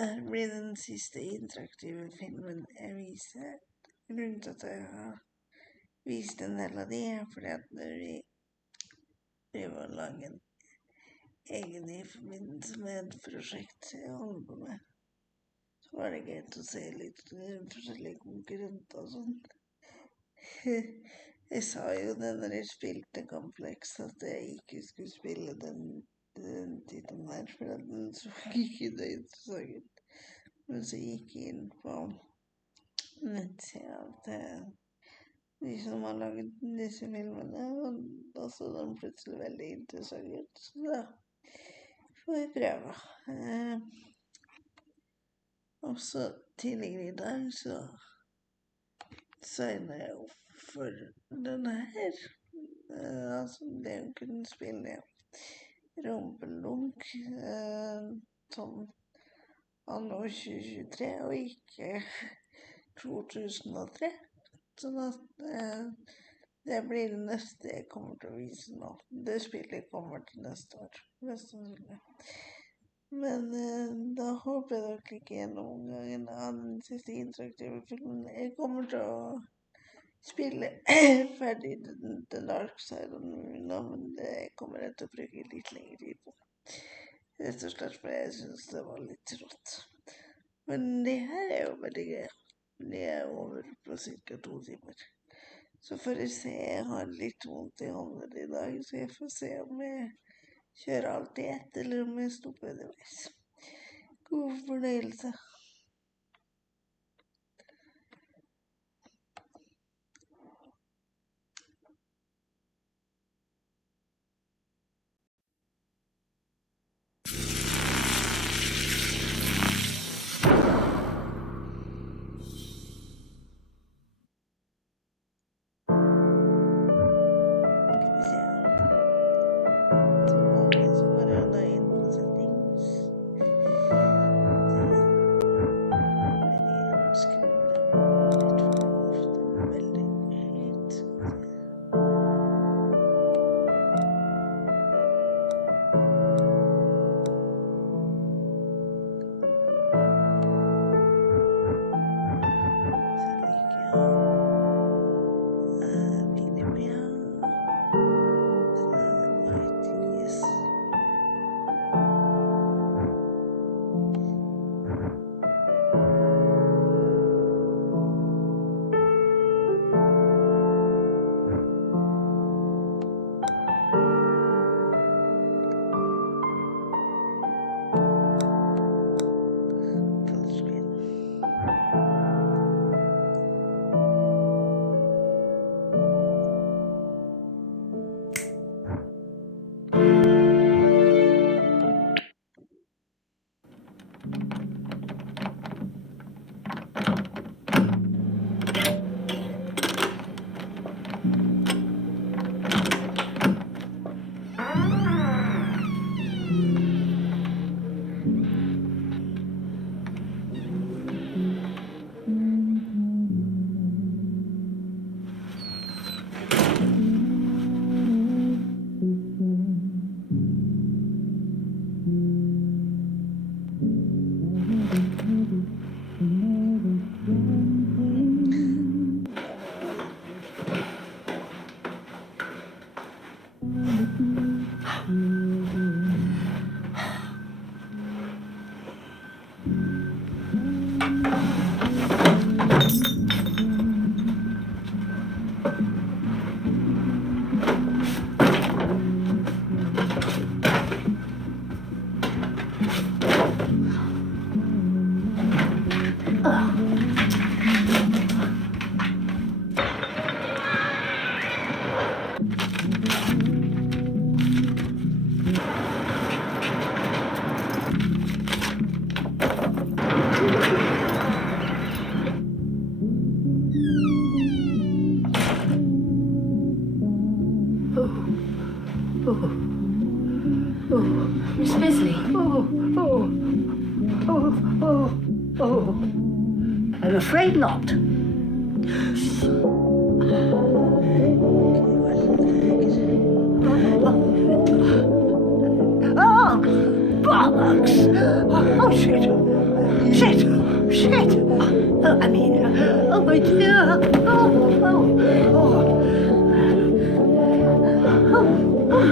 Dette blir den siste interaktive filmen jeg viser. Grunnen til at jeg har vist en del av de er fordi at når vi prøver å lage en egen i forbindelse med et prosjekt jeg holder på med, så var det greit å se litt forskjellige konkurrenter og sånn. Jeg sa jo det når jeg spilte Kompleks at jeg ikke skulle spille den tiden her, for at den så ikke det interessant ut. Men så gikk jeg inn på nettsida til de som har laget disse filmene, og da så den plutselig veldig interessant ut. Så da får vi prøve. Også tidligere i dag så signet jeg opp for denne her. Altså det å kunne spille rumpelunk sånn anno 2023 og ikke 2003. Sånn at det blir det neste jeg kommer til å vise nå. Det spillet kommer til neste år. Men da håper jeg dere liker gjennomgangen av den siste interaktive filmen. Jeg kommer til å spille ferdig The Dark Side of the Moon, men det kommer jeg til å bruke litt lengre tid på. Rett og slett fordi jeg synes det var litt trått. Men det her er jo veldig gøy. Det er over på ca. 2 timer. Så får jeg se, jeg har litt vondt i hånden i dag, så jeg får se om jeg kjører alt i ett, eller om jeg stopper underveis. God fornøyelse. Miss Bisley. I'm afraid not. Oh, bollocks. Oh, shit. Shit. Shit. I mean, oh, my dear. Oh,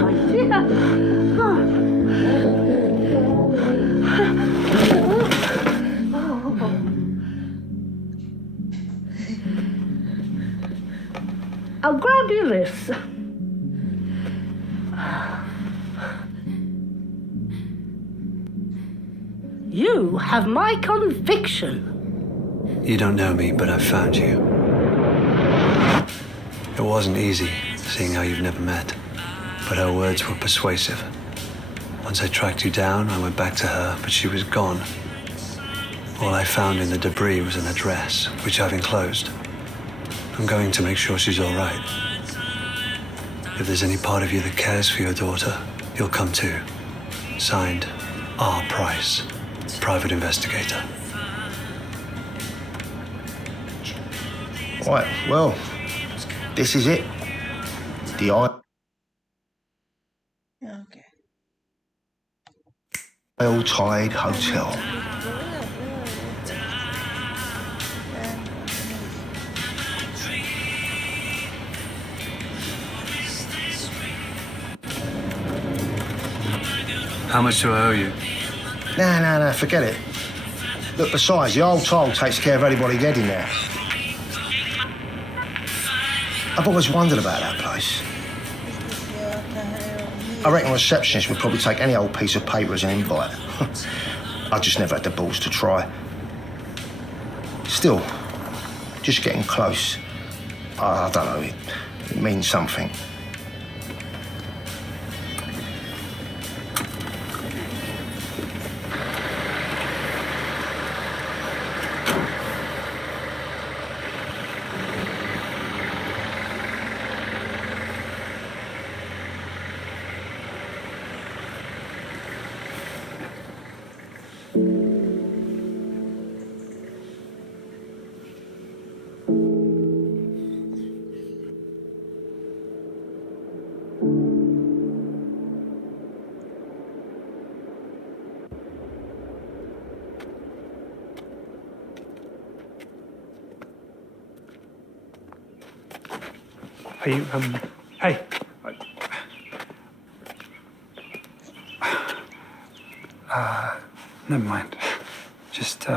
my dear. I'll grab you this. You have my conviction. You don't know me, but I've found you. It wasn't easy, seeing how you've never met, but her words were persuasive. Once I tracked you down, I went back to her, but she was gone. All I found in the debris was an address, which I've enclosed. I'm going to make sure she's all right. If there's any part of you that cares for your daughter, you'll come too. Signed, R. Price, private investigator. Right, well, this is it. The Okay. Isle Tide Hotel. How much do I owe you? No, forget it. Look, besides, the old toll takes care of anybody getting there. I've always wondered about that place. I reckon a receptionist would probably take any old piece of paper as an invite. I just never had the balls to try. Still, just getting close. I don't know, it means something. Are you, hey. Never mind. Just,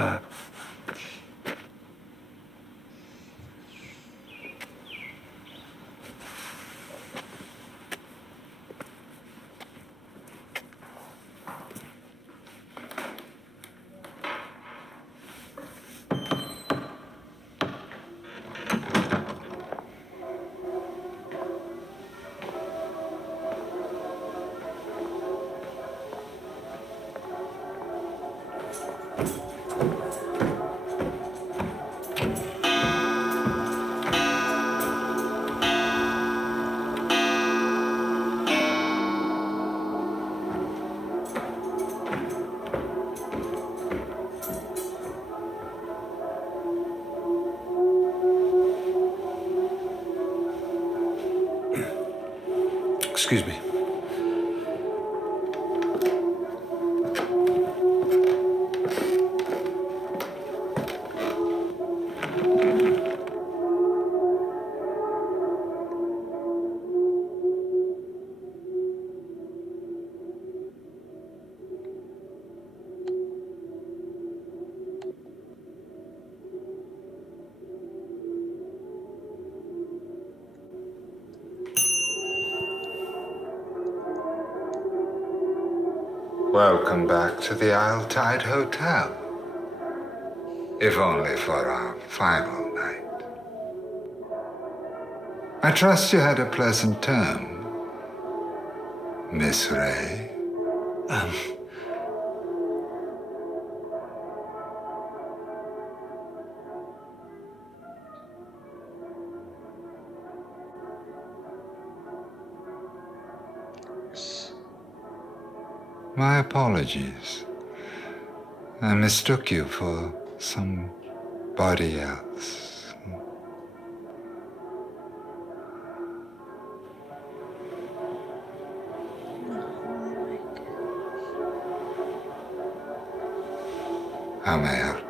excuse me. Welcome back to the Isle Tide Hotel. If only for our final night. I trust you had a pleasant term, Miss Ray. My apologies. I mistook you for somebody else. How may I help you?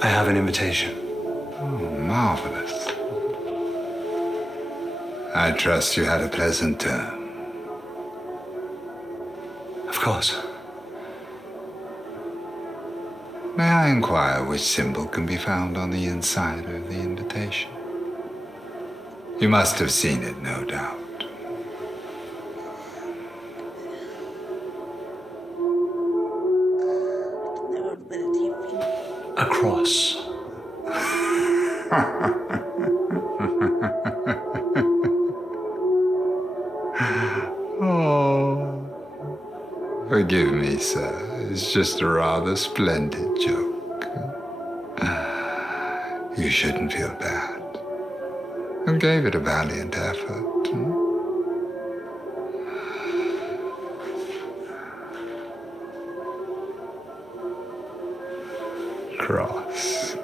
I have an invitation. Oh, marvelous. I trust you had a pleasant term. Of course. May I inquire which symbol can be found on the inside of the invitation? You must have seen it, no doubt. A cross. Oh, forgive me, sir. It's just a rather splendid joke. You shouldn't feel bad. You gave it a valiant effort. Cross.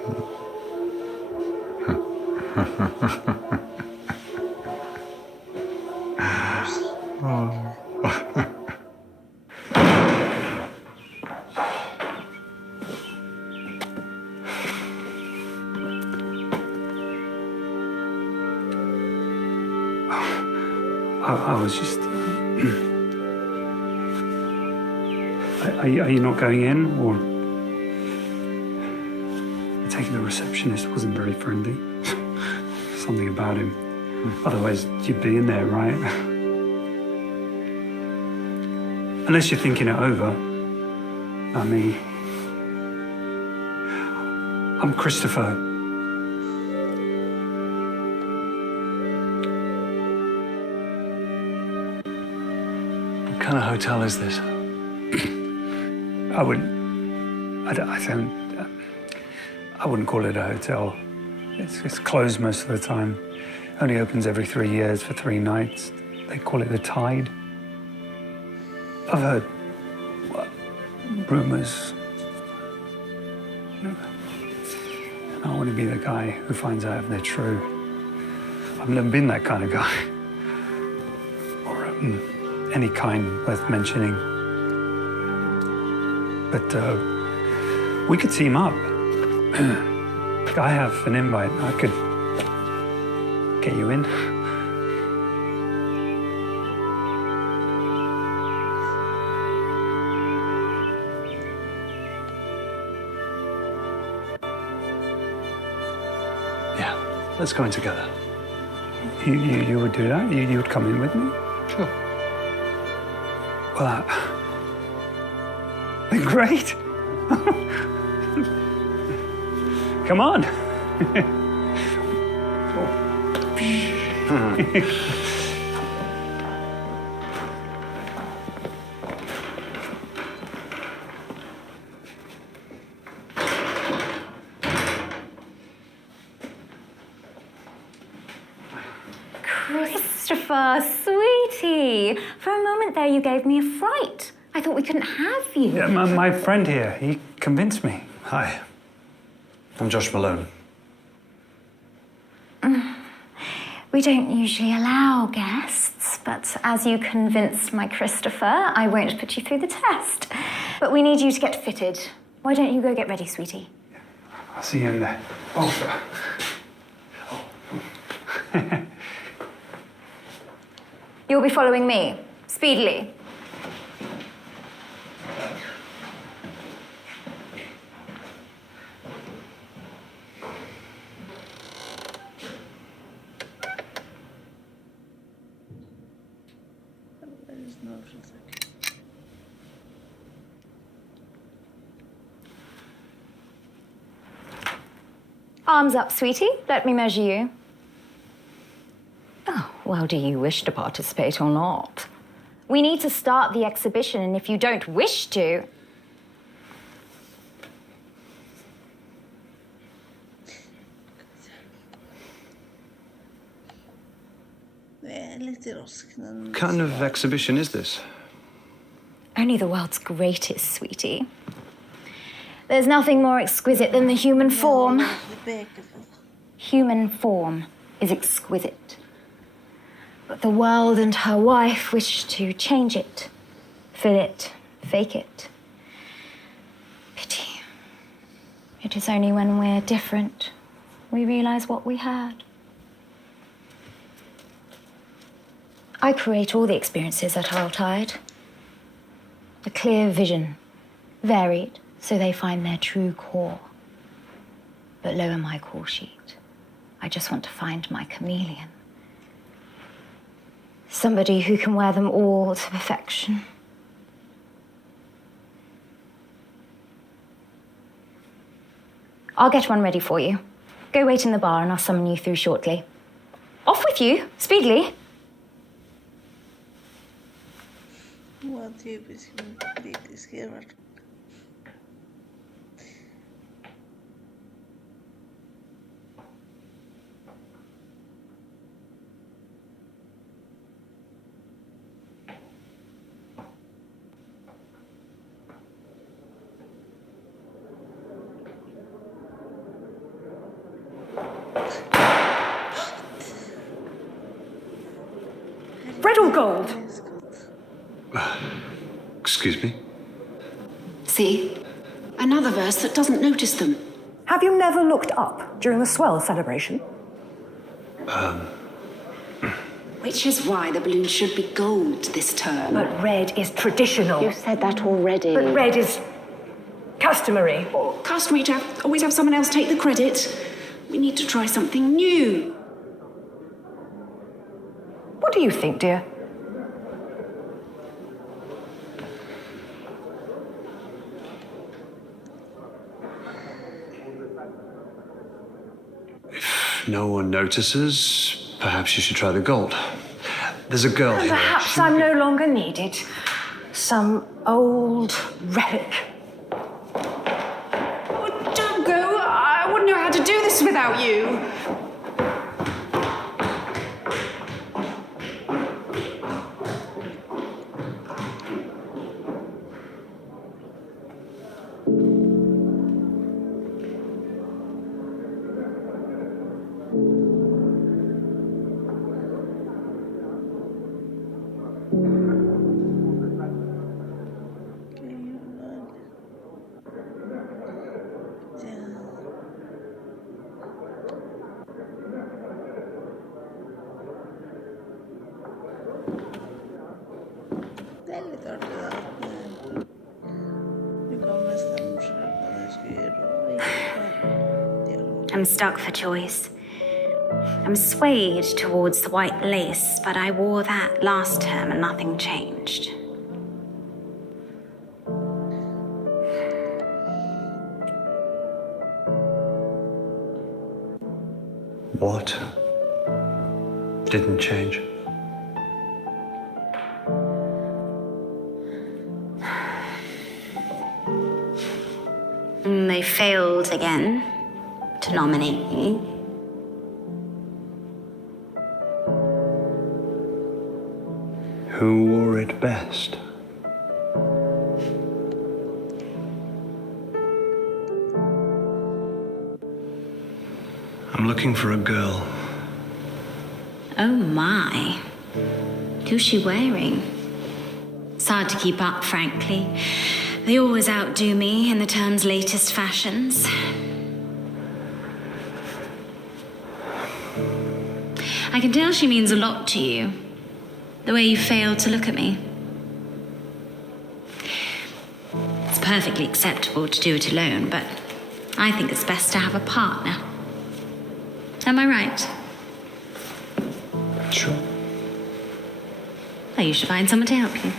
I was just... Are you not going in, or... I take it the receptionist wasn't very friendly. Something about him. Otherwise, you'd be in there, right? Unless you're thinking it over. Not me. I'm Christopher. What kind of hotel is this? I wouldn't call it a hotel. It's closed most of the time. Only opens every 3 years for 3 nights. They call it the Tide. I've heard rumors. I don't want to be the guy who finds out if they're true. I've never been that kind of guy. Or any kind worth mentioning. But we could team up. I have an invite. I could get you in. Yeah, let's go in together. You would do that? You would come in with me? Sure. Well, great. Come on. Christopher, sweetie. For a moment there, you gave me a fright. I thought we couldn't have you. Yeah, my friend here, he convinced me. Hi. I'm Josh Malone. We don't usually allow guests, but as you convinced my Christopher, I won't put you through the test. But we need you to get fitted. Why don't you go get ready, sweetie? I'll see you in there. Oh. You'll be following me, speedily. Arms up, sweetie. Let me measure you. Oh, well, do you wish to participate or not? We need to start the exhibition, and if you don't wish to... Litt rask. What kind of exhibition is this? Only the world's greatest, sweetie. There's nothing more exquisite than the human form. Human form is exquisite. But the world and her wife wish to change it, fill it, fake it. Pity. It is only when we're different we realize what we had. I create all the experiences that are tired. A clear vision, varied, so they find their true core. But lower my call sheet. I just want to find my chameleon. Somebody who can wear them all to perfection. I'll get one ready for you. Go wait in the bar and I'll summon you through shortly. Off with you, speedily. Vad typisk politisk erfarenhet. Red or gold? Excuse me? See? Another verse that doesn't notice them. Have you never looked up during the swell celebration? Which is why the balloon should be gold this term. But red is traditional. You've said that already. But red is customary. Customary to always have someone else take the credit. We need to try something new. What do you think, dear? If no one notices, perhaps you should try the gold. There's a girl here. Perhaps I'm no longer needed. Some old relic. Oh, don't go. I wouldn't know how to do this without you. Det är lite artigt att du kommer bestämma själv vad du ska göra. I'm stuck for choice. I'm swayed towards the white lace, but I wore that last term and nothing changed. What didn't change? They failed again to nominate me. Who wore it best? I'm looking for a girl. Oh my. Who's she wearing? It's hard to keep up, frankly. They always outdo me in the term's latest fashions. I can tell she means a lot to you. The way you failed to look at me. It's perfectly acceptable to do it alone, but I think it's best to have a partner. Am I right? Sure. Well, you should find someone to help you.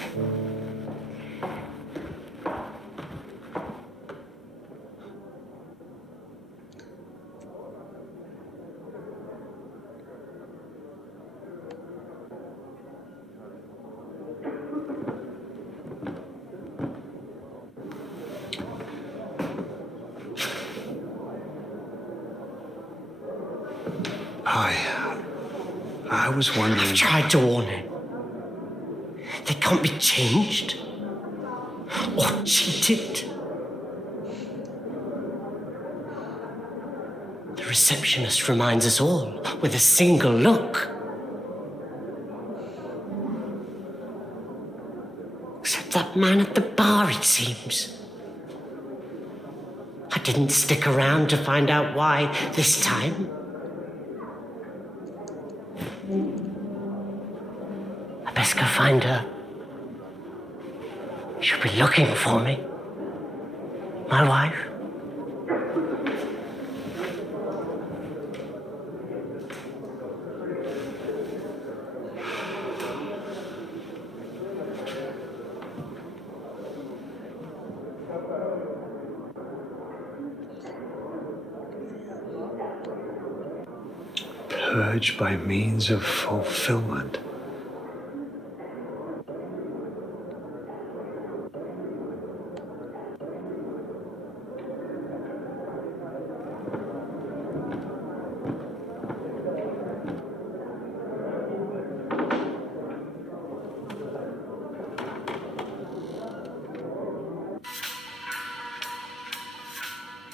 Hi. I was wondering... I've tried to warn her. They can't be changed or cheated. The receptionist reminds us all with a single look. Except that man at the bar, it seems. I didn't stick around to find out why this time. I best go find her. She'll be looking for me. My wife. Purge by means of fulfillment.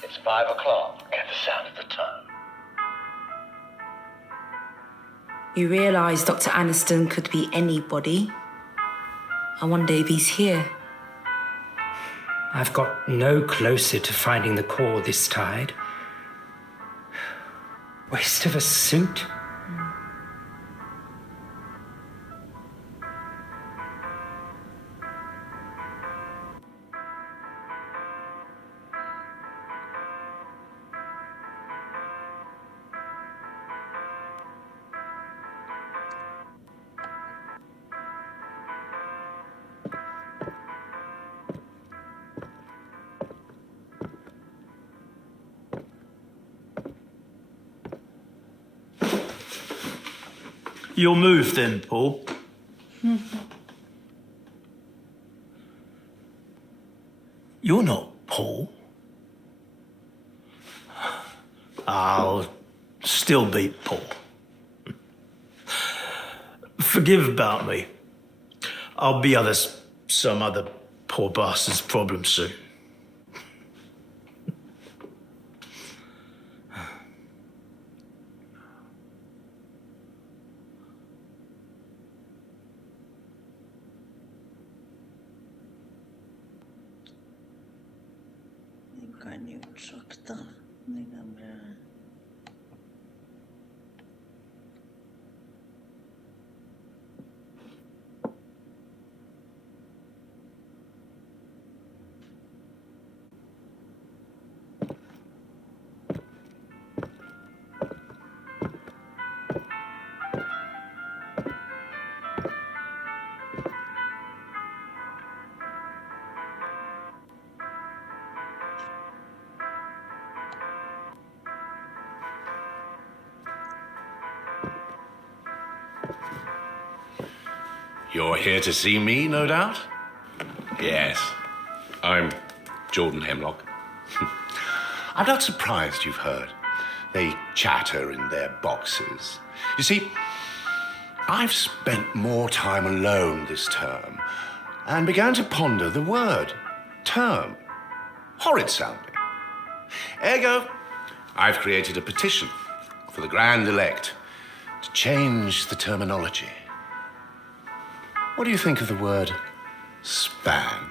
It's 5 o'clock. Get the sound of the tone. You realise Dr. Aniston could be anybody. I wonder if he's here. I've got no closer to finding the core this tide. Waste of a suit. You'll move then, Paul. You're not Paul. I'll still be Paul. Forgive about me. I'll be some other poor bastard's problem soon. Kan ju sakta lägga med. You're here to see me, no doubt? Yes. I'm Jordan Hemlock. I'm not surprised you've heard. They chatter in their boxes. You see, I've spent more time alone this term and began to ponder the word term. Horrid sounding. Ergo, I've created a petition for the grand elect to change the terminology. What do you think of the word span?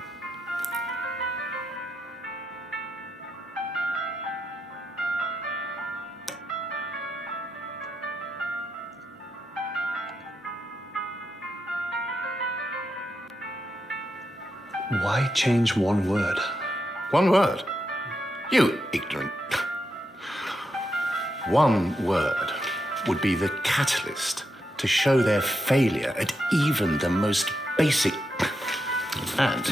Why change one word? One word? You ignorant. One word would be the catalyst to show their failure at even the most basic. And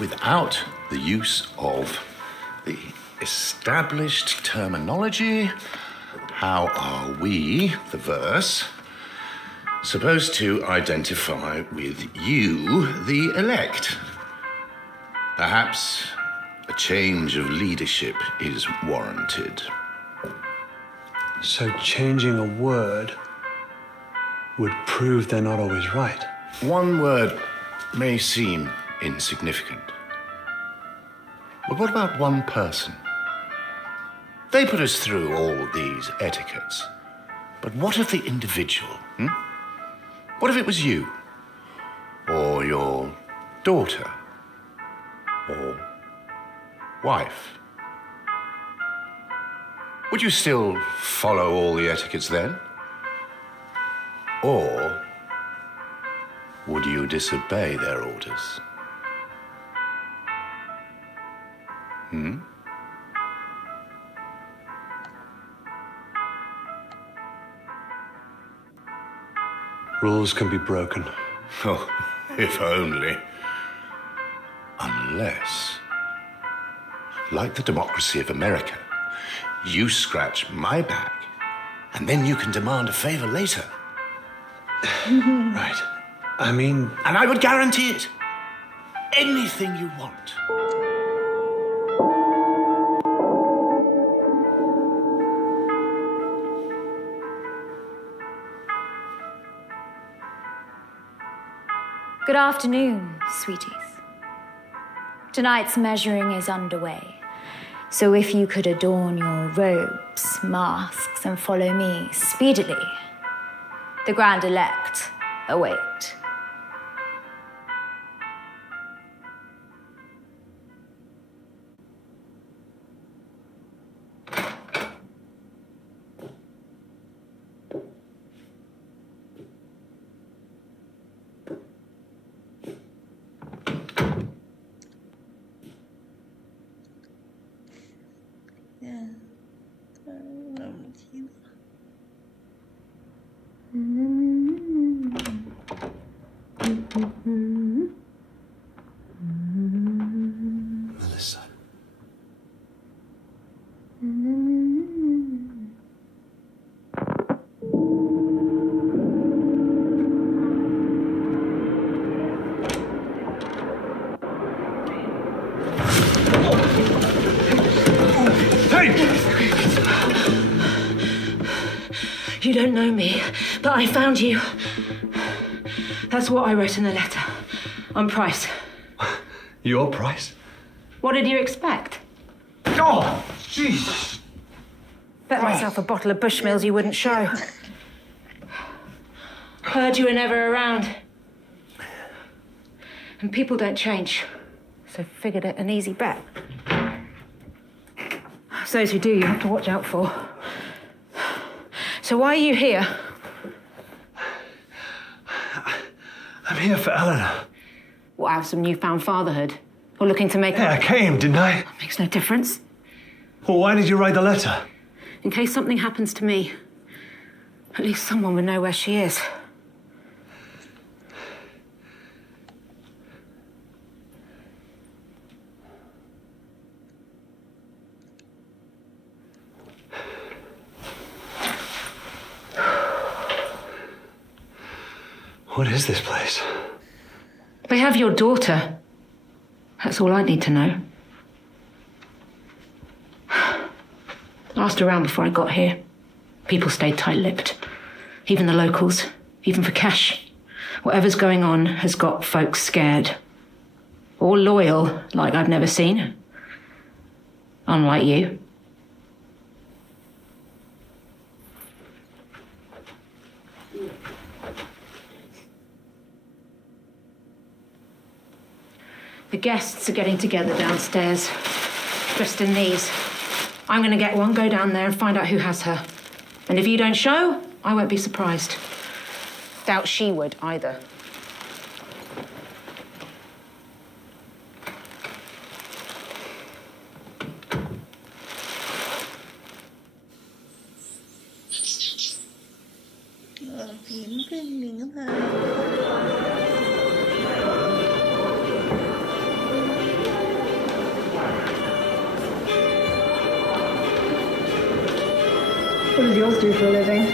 without the use of the established terminology, how are we, the verse, supposed to identify with you, the elect? Perhaps a change of leadership is warranted. So changing a word would prove they're not always right. One word may seem insignificant. But what about one person? They put us through all these etiquettes. But what of the individual? What if it was you? Or your daughter? Or wife? Would you still follow all the etiquettes then? Or would you disobey their orders? Rules can be broken. Oh, if only. Unless, like the democracy of America, you scratch my back, and then you can demand a favor later. Right. I mean... And I would guarantee it. Anything you want. Good afternoon, sweeties. Tonight's measuring is underway, so if you could adorn your robes, masks, and follow me speedily, the grand elect await. Melissa. You don't know me, but I found you. That's what I wrote in the letter. On Price. Your price? What did you expect? Oh, Jesus! Bet myself a bottle of Bushmills you wouldn't show. Heard you were never around. And people don't change. So figured it an easy bet. It's those who do you have to watch out for. So why are you here? I'm here for Eleanor. What, out of some newfound fatherhood? Or looking to make Yeah, I came, didn't I? Makes no difference. Well, why did you write the letter? In case something happens to me, at least someone would know where she is. What is this place? They have your daughter. That's all I need to know. Asked around before I got here. People stayed tight-lipped. Even the locals. Even for cash. Whatever's going on has got folks scared. Or loyal, like I've never seen. Unlike you. The guests are getting together downstairs, dressed in these. I'm going to get one, go down there and find out who has her. And if you don't show, I won't be surprised. Doubt she would either. What does yours do for a living?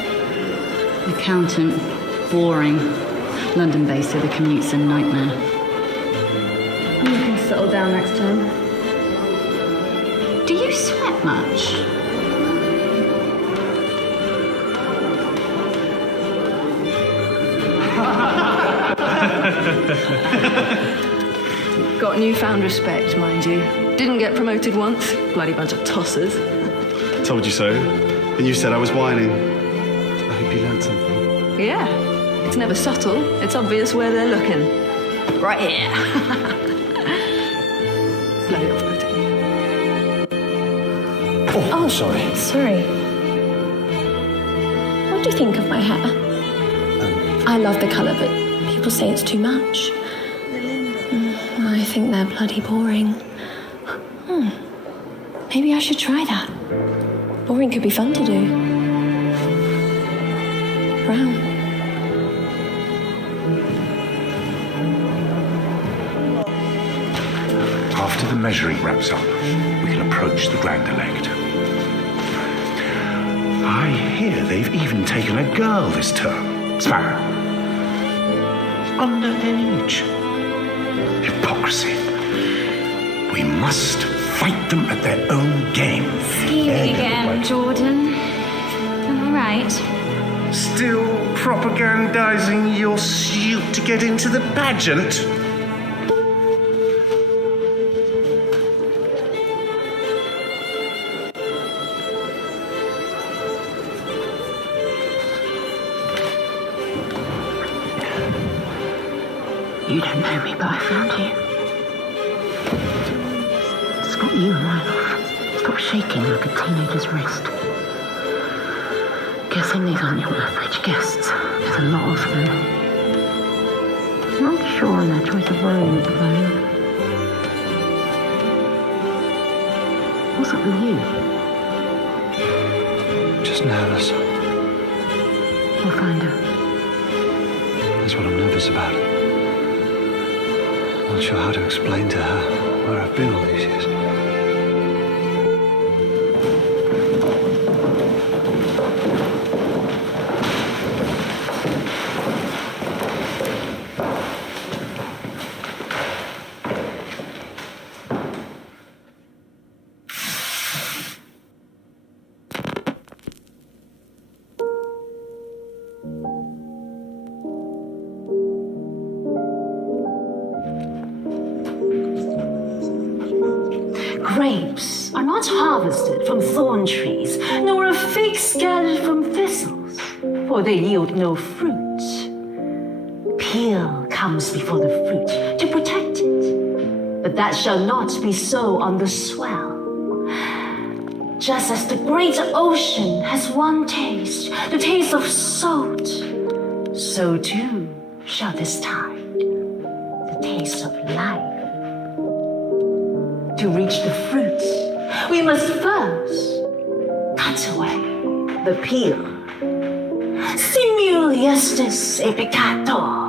Accountant. Boring. London-based, so the commute's a nightmare. You can settle down next time. Do you sweat much? Got newfound respect, mind you. Didn't get promoted once. Bloody bunch of tossers. Told you so. And you said I was whining. I hope you learned something. Yeah. It's never subtle. It's obvious where they're looking. Right here. Bloody off-putting. Oh, sorry. Sorry. What do you think of my hair? I love the colour, but people say it's too much. I think they're bloody boring. Maybe I should try that. Boring could be fun to do. Brown. After the measuring wraps up, we can approach the grand elect. I hear they've even taken a girl this term. Sparrow. Underage. Hypocrisy. We must fight them at their own game. Scheming again, Jordan. Am I right? Still propagandizing your suit to get into the pageant? You don't know me, but I found you. It's got you right off. Stop shaking like a teenager's wrist. Guessing these aren't your average guests. There's a lot of them. I'm not sure on their choice of role at the moment. What's up with you? Just nervous. We'll find out. That's what I'm nervous about. Not sure how to explain to her where I've been all these years. Grapes are not harvested from thorn trees, nor are figs gathered from thistles, for they yield no fruit. Peel comes before the fruit to protect it, but that shall not be so on the swell. Just as the great ocean has one taste, the taste of salt, so too shall this tide, the taste of life. To reach the fruit, we must first cut away the peel. Simul justus et peccator.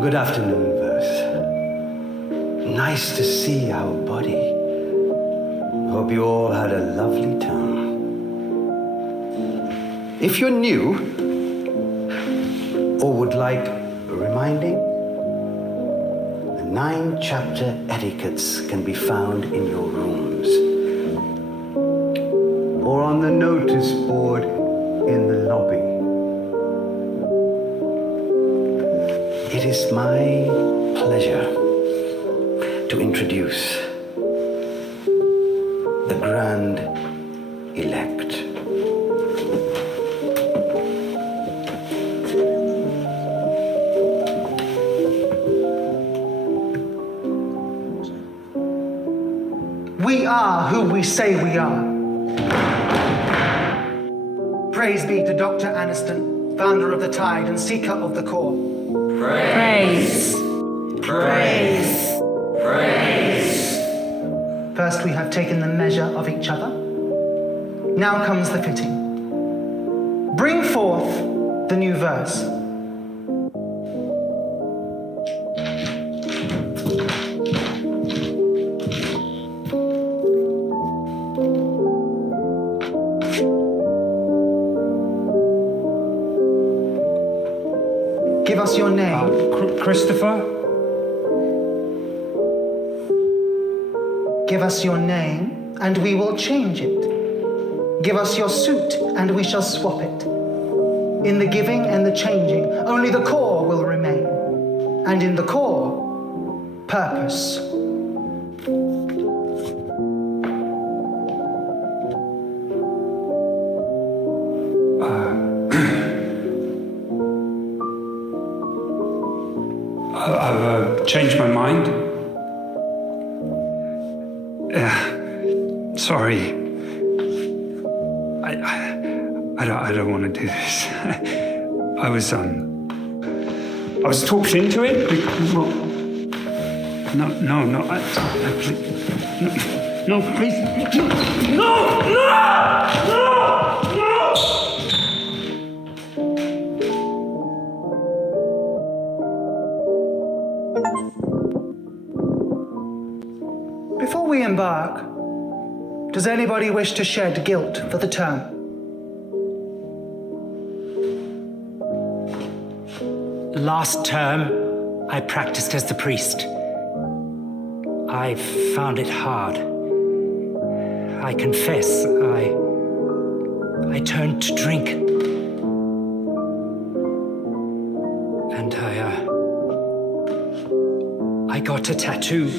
Good afternoon, Verse. Nice to see our body. Hope you all had a lovely time. If you're new, or would like reminding, the 9-chapter etiquettes can be found in your rooms, or on the notice board in the lobby. It is my pleasure to introduce the grand elect. We are who we say we are. Praise be to Dr. Aniston, founder of the Tide and seeker of the core. Praise. Praise. Praise. First we have taken the measure of each other. Now comes the fitting. Bring forth the new verse. Give us your name. Christopher? Give us your name and we will change it. Give us your suit, and we shall swap it. In the giving and the changing, only the core will remain. And in the core, purpose. I've changed my mind. Sorry. I don't want to do this. I was talked into it. Well, no, please, no. Before we embark, does anybody wish to shed guilt for the term? Last term, I practiced as the priest. I found it hard. I confess, I turned to drink. And I got a tattoo.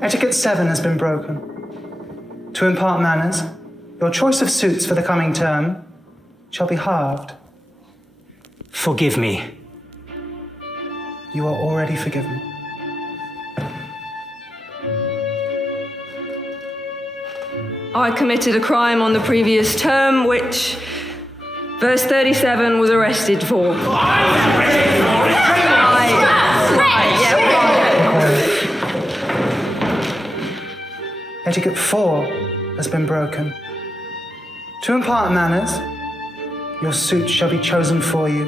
Etiquette 7 has been broken. To impart manners, your choice of suits for the coming term shall be halved. Forgive me. You are already forgiven. I committed a crime on the previous term, which verse 37 was arrested for. Etiquette 4 has been broken. To impart manners, your suit shall be chosen for you.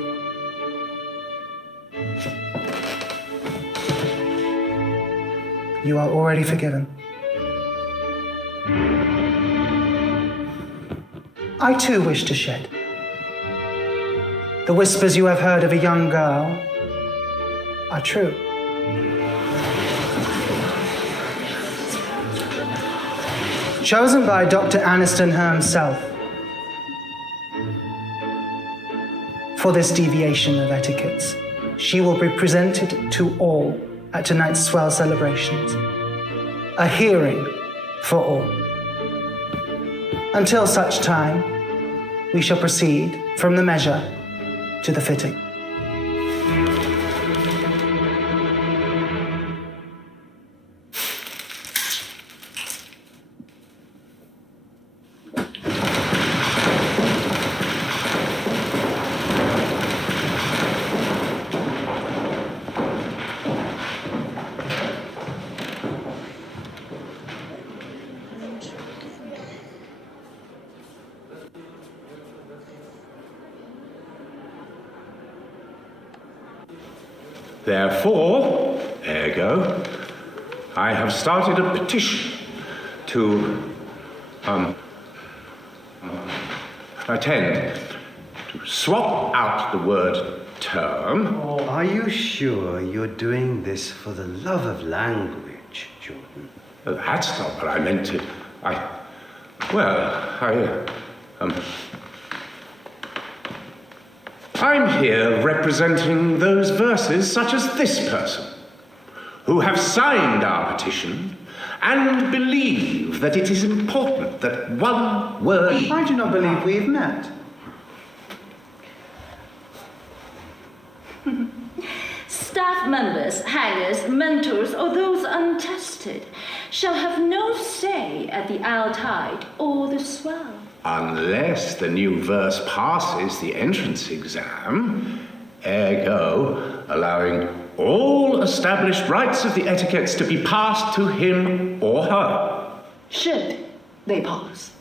You are already forgiven. I too wish to shed. The whispers you have heard of a young girl are true. Chosen by Dr. Aniston himself for this deviation of etiquettes, she will be presented to all at tonight's swell celebrations. A hearing for all. Until such time, we shall proceed from the measure to the fitting. Therefore, ergo, I have started a petition to attend, to swap out the word term. Are you sure you're doing this for the love of language, Jordan? That's not what I meant to. I'm here representing those verses such as this person, who have signed our petition and believe that it is important that one word... I do not believe we've met. Staff members, hangers, mentors, or those untested shall have no say at the Al Tide or the swell. Unless the new verse passes the entrance exam, ergo, allowing all established rights of the etiquettes to be passed to him or her. Should they pass?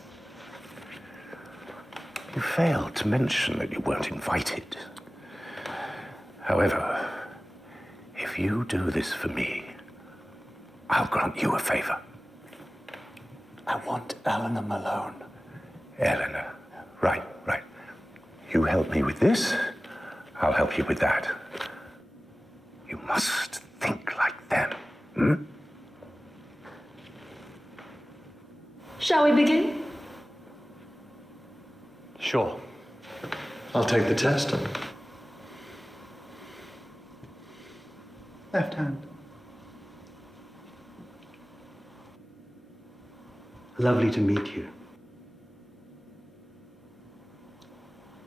You failed to mention that you weren't invited. However, if you do this for me, I'll grant you a favor. I want Eleanor Malone. Eleanor. Right. You help me with this, I'll help you with that. must think like them. Hmm? Shall we begin? Sure. I'll take the test. Left hand. Lovely to meet you.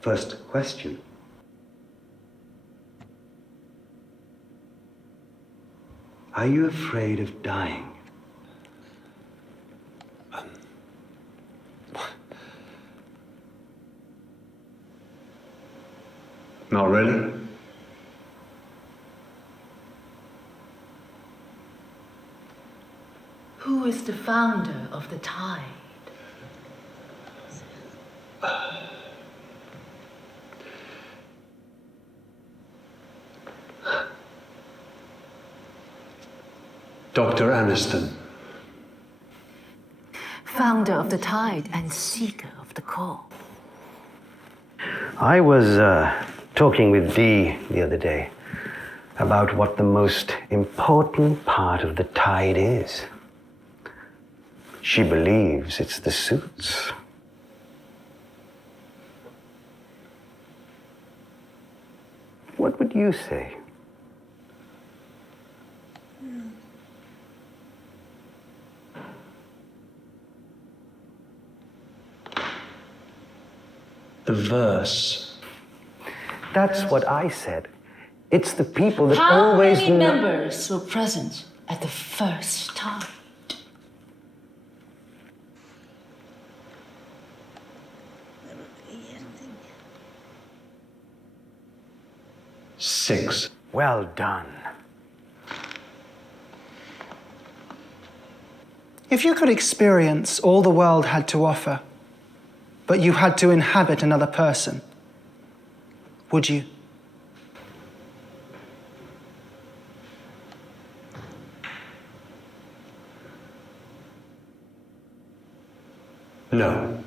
First question. Are you afraid of dying? Not really? Who is the founder of the Tide? Dr. Aniston. Founder of the Tide and seeker of the call. I was talking with Dee the other day about what the most important part of the tide is. She believes it's the suits. What would you say? The verse. That's what I said. It's the people that always How many members were present at the first Tide? Six. Well done. If you could experience all the world had to offer, but you had to inhabit another person, would you? No.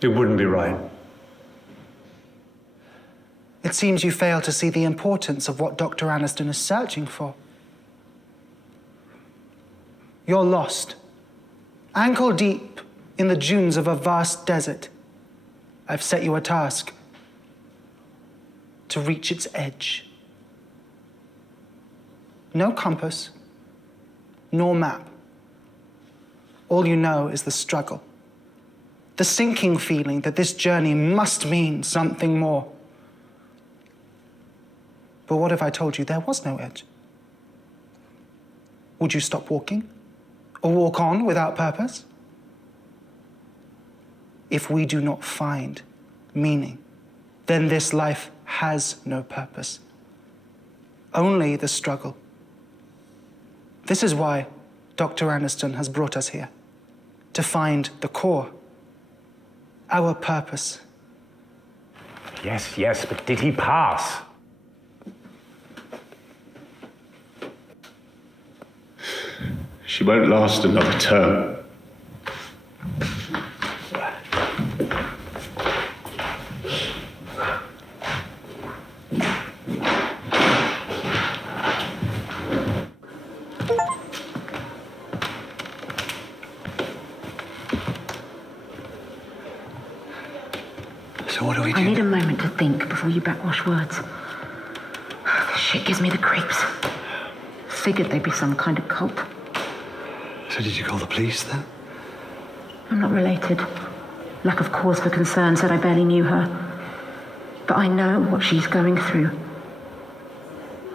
It wouldn't be right. It seems you fail to see the importance of what Dr. Aniston is searching for. You're lost, ankle deep in the dunes of a vast desert. I've set you a task to reach its edge. No compass, nor map. All you know is the struggle, the sinking feeling that this journey must mean something more. But what if I told you there was no edge? Would you stop walking? Or walk on without purpose? If we do not find meaning, then this life has no purpose. Only the struggle. This is why Dr. Aniston has brought us here. To find the core. Our purpose. Yes, but did he pass? She won't last another term. So what do we do? I need a moment to think before you backwash words. This shit gives me the creeps. Figured they'd be some kind of cult. So did you call the police then? I'm not related. Lack of cause for concern said I barely knew her. But I know what she's going through.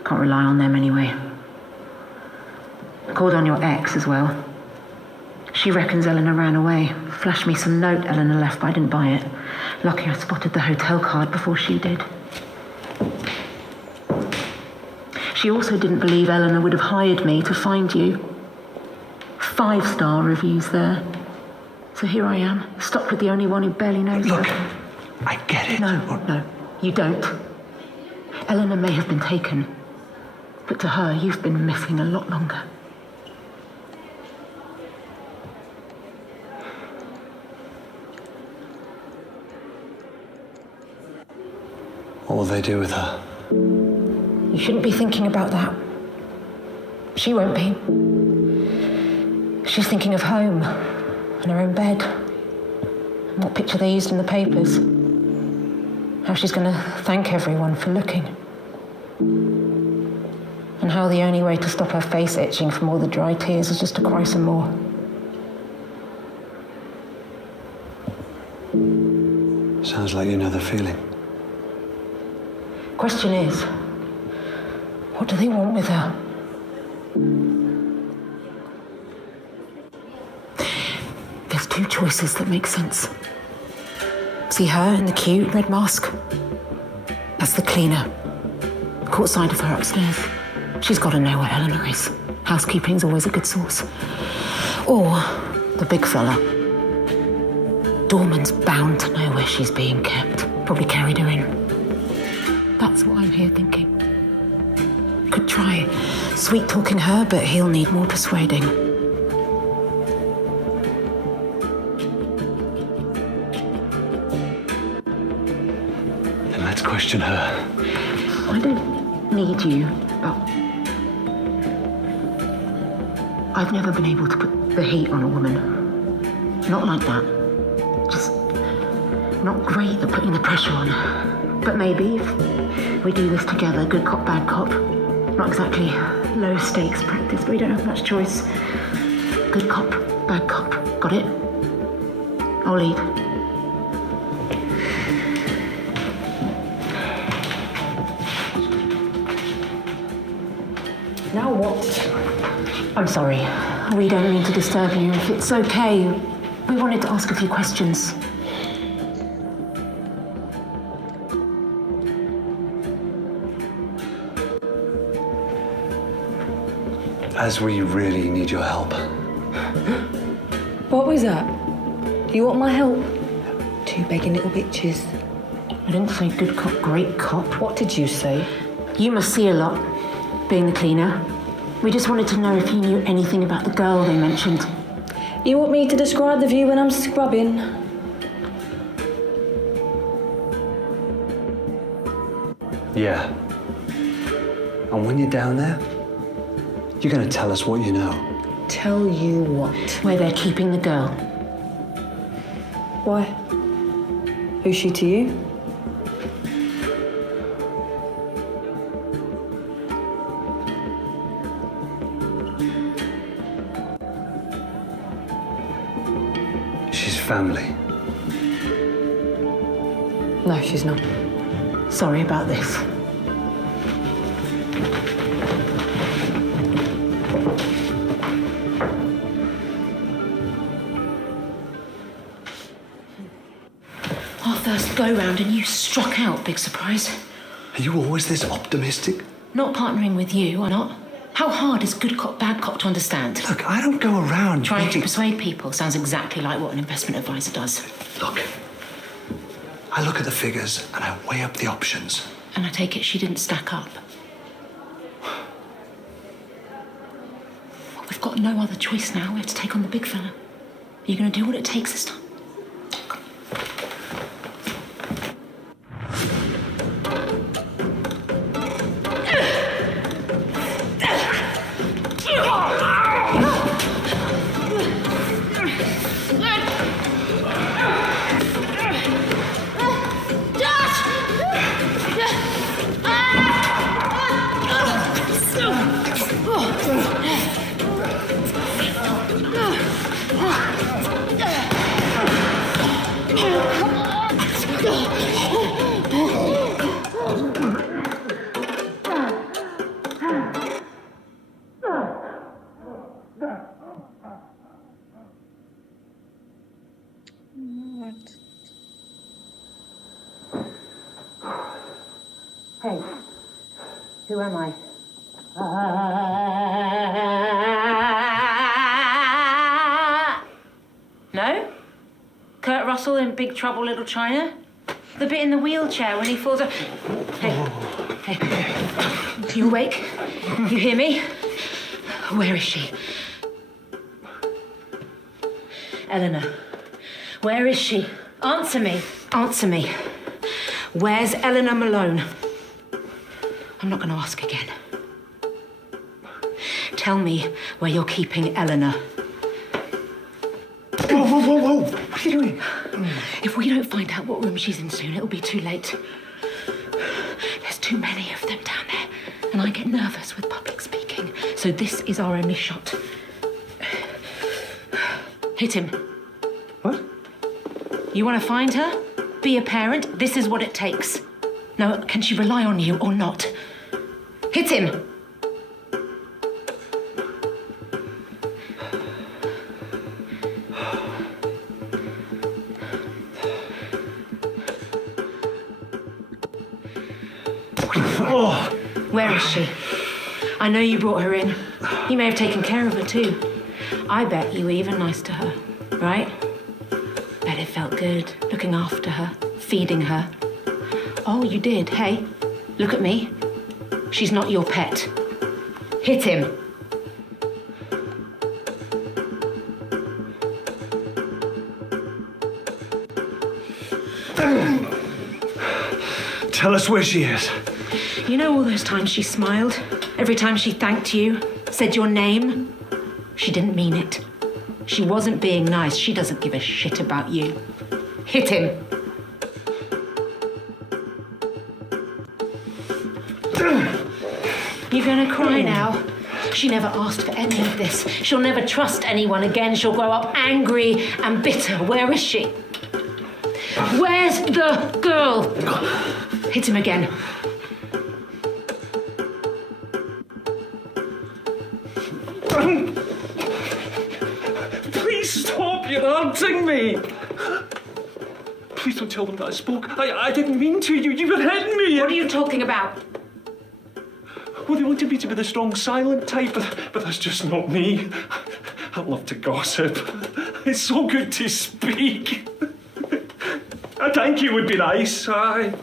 Can't rely on them anyway. Called on your ex as well. She reckons Eleanor ran away. Flashed me some note Eleanor left, but I didn't buy it. Lucky I spotted the hotel card before she did. She also didn't believe Eleanor would have hired me to find you. 5-star reviews there. So here I am, stuck with the only one who barely knows her. Look, I get it. No, you don't. Eleanor may have been taken, but to her, you've been missing a lot longer. What will they do with her? You shouldn't be thinking about that. She won't be. She's thinking of home and her own bed and what picture they used in the papers. How she's going to thank everyone for looking. And how the only way to stop her face itching from all the dry tears is just to cry some more. Sounds like you know the feeling. Question is, what do they want with her? There's two choices that make sense. See her in the cute red mask? That's the cleaner. Caught sight of her upstairs. She's got to know where Eleanor is. Housekeeping's always a good source. Or the big fella. Dorman's bound to know where she's being kept. Probably carried her in. That's what I'm here thinking. Could try sweet-talking her, but he'll need more persuading. Then let's question her. I don't need you, but I've never been able to put the heat on a woman. Not like that. Just not great at putting the pressure on. But maybe if we do this together, good cop, bad cop. Not exactly low stakes practice, but we don't have much choice. Good cop, bad cop. Got it? I'll lead. Now what? I'm sorry. We don't mean to disturb you. If it's okay, we wanted to ask a few questions. As we really need your help. What was that? You want my help? Two begging little bitches. I didn't say good cop, great cop. What did you say? You must see a lot, being the cleaner. We just wanted to know if you knew anything about the girl they mentioned. You want me to describe the view when I'm scrubbing? Yeah. And when you're down there, you're going to tell us what you know. Tell you what? Where they're keeping the girl. Why? Who's she to you? She's family. No, she's not. Sorry about this. Our first go-round and you struck out, big surprise. Are you always this optimistic? Not partnering with you, or not? How hard is good cop, bad cop to understand? Look, I don't go around trying to persuade people. Sounds exactly like what an investment advisor does. Look, I look at the figures and I weigh up the options. And I take it she didn't stack up. Well, we've got no other choice now. We have to take on the big fella. Are you going to do what it takes this time? Hey, who am I? No? Kurt Russell in Big Trouble, Little China? The bit in the wheelchair when he falls off. Hey. You awake? You hear me? Where is she? Eleanor, where is she? Answer me. Answer me. Where's Eleanor Malone? I'm not going to ask again. Tell me where you're keeping Eleanor. Whoa. What are you doing? If we don't find out what room she's in soon, it'll be too late. There's too many of them down there, and I get nervous with public speaking. So this is our only shot. Hit him. What? You want to find her? Be a parent? This is what it takes. Now, can she rely on you or not? Hit him! Where is she? I know you brought her in. You may have taken care of her too. I bet you were even nice to her, right? Bet it felt good, looking after her, feeding her. Oh, you did. Hey, look at me. She's not your pet. Hit him. Tell us where she is. You know all those times she smiled? Every time she thanked you, said your name? She didn't mean it. She wasn't being nice. She doesn't give a shit about you. Hit him. You're gonna cry now? She never asked for any of this. She'll never trust anyone again. She'll grow up angry and bitter. Where is she? Where's the girl? Hit him again. Please stop, you're haunting me. Please don't tell them that I spoke. I didn't mean to. You were hitting me. What are you talking about? Well, they wanted me to be the strong, silent type, but that's just not me. I love to gossip. It's so good to speak. A thank you would be nice, aye.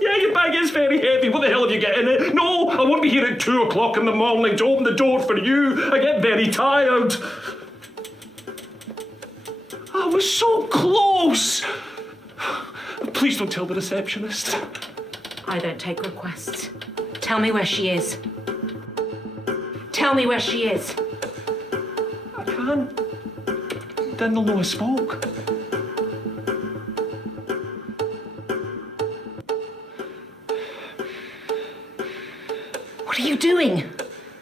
Yeah, your bag is very heavy. What the hell have you got in it? No, I won't be here at 2 o'clock in the morning to open the door for you. I get very tired. I was so close. Please don't tell the receptionist. I don't take requests. Tell me where she is. Tell me where she is. I can't. Then they'll know I spoke. What are you doing?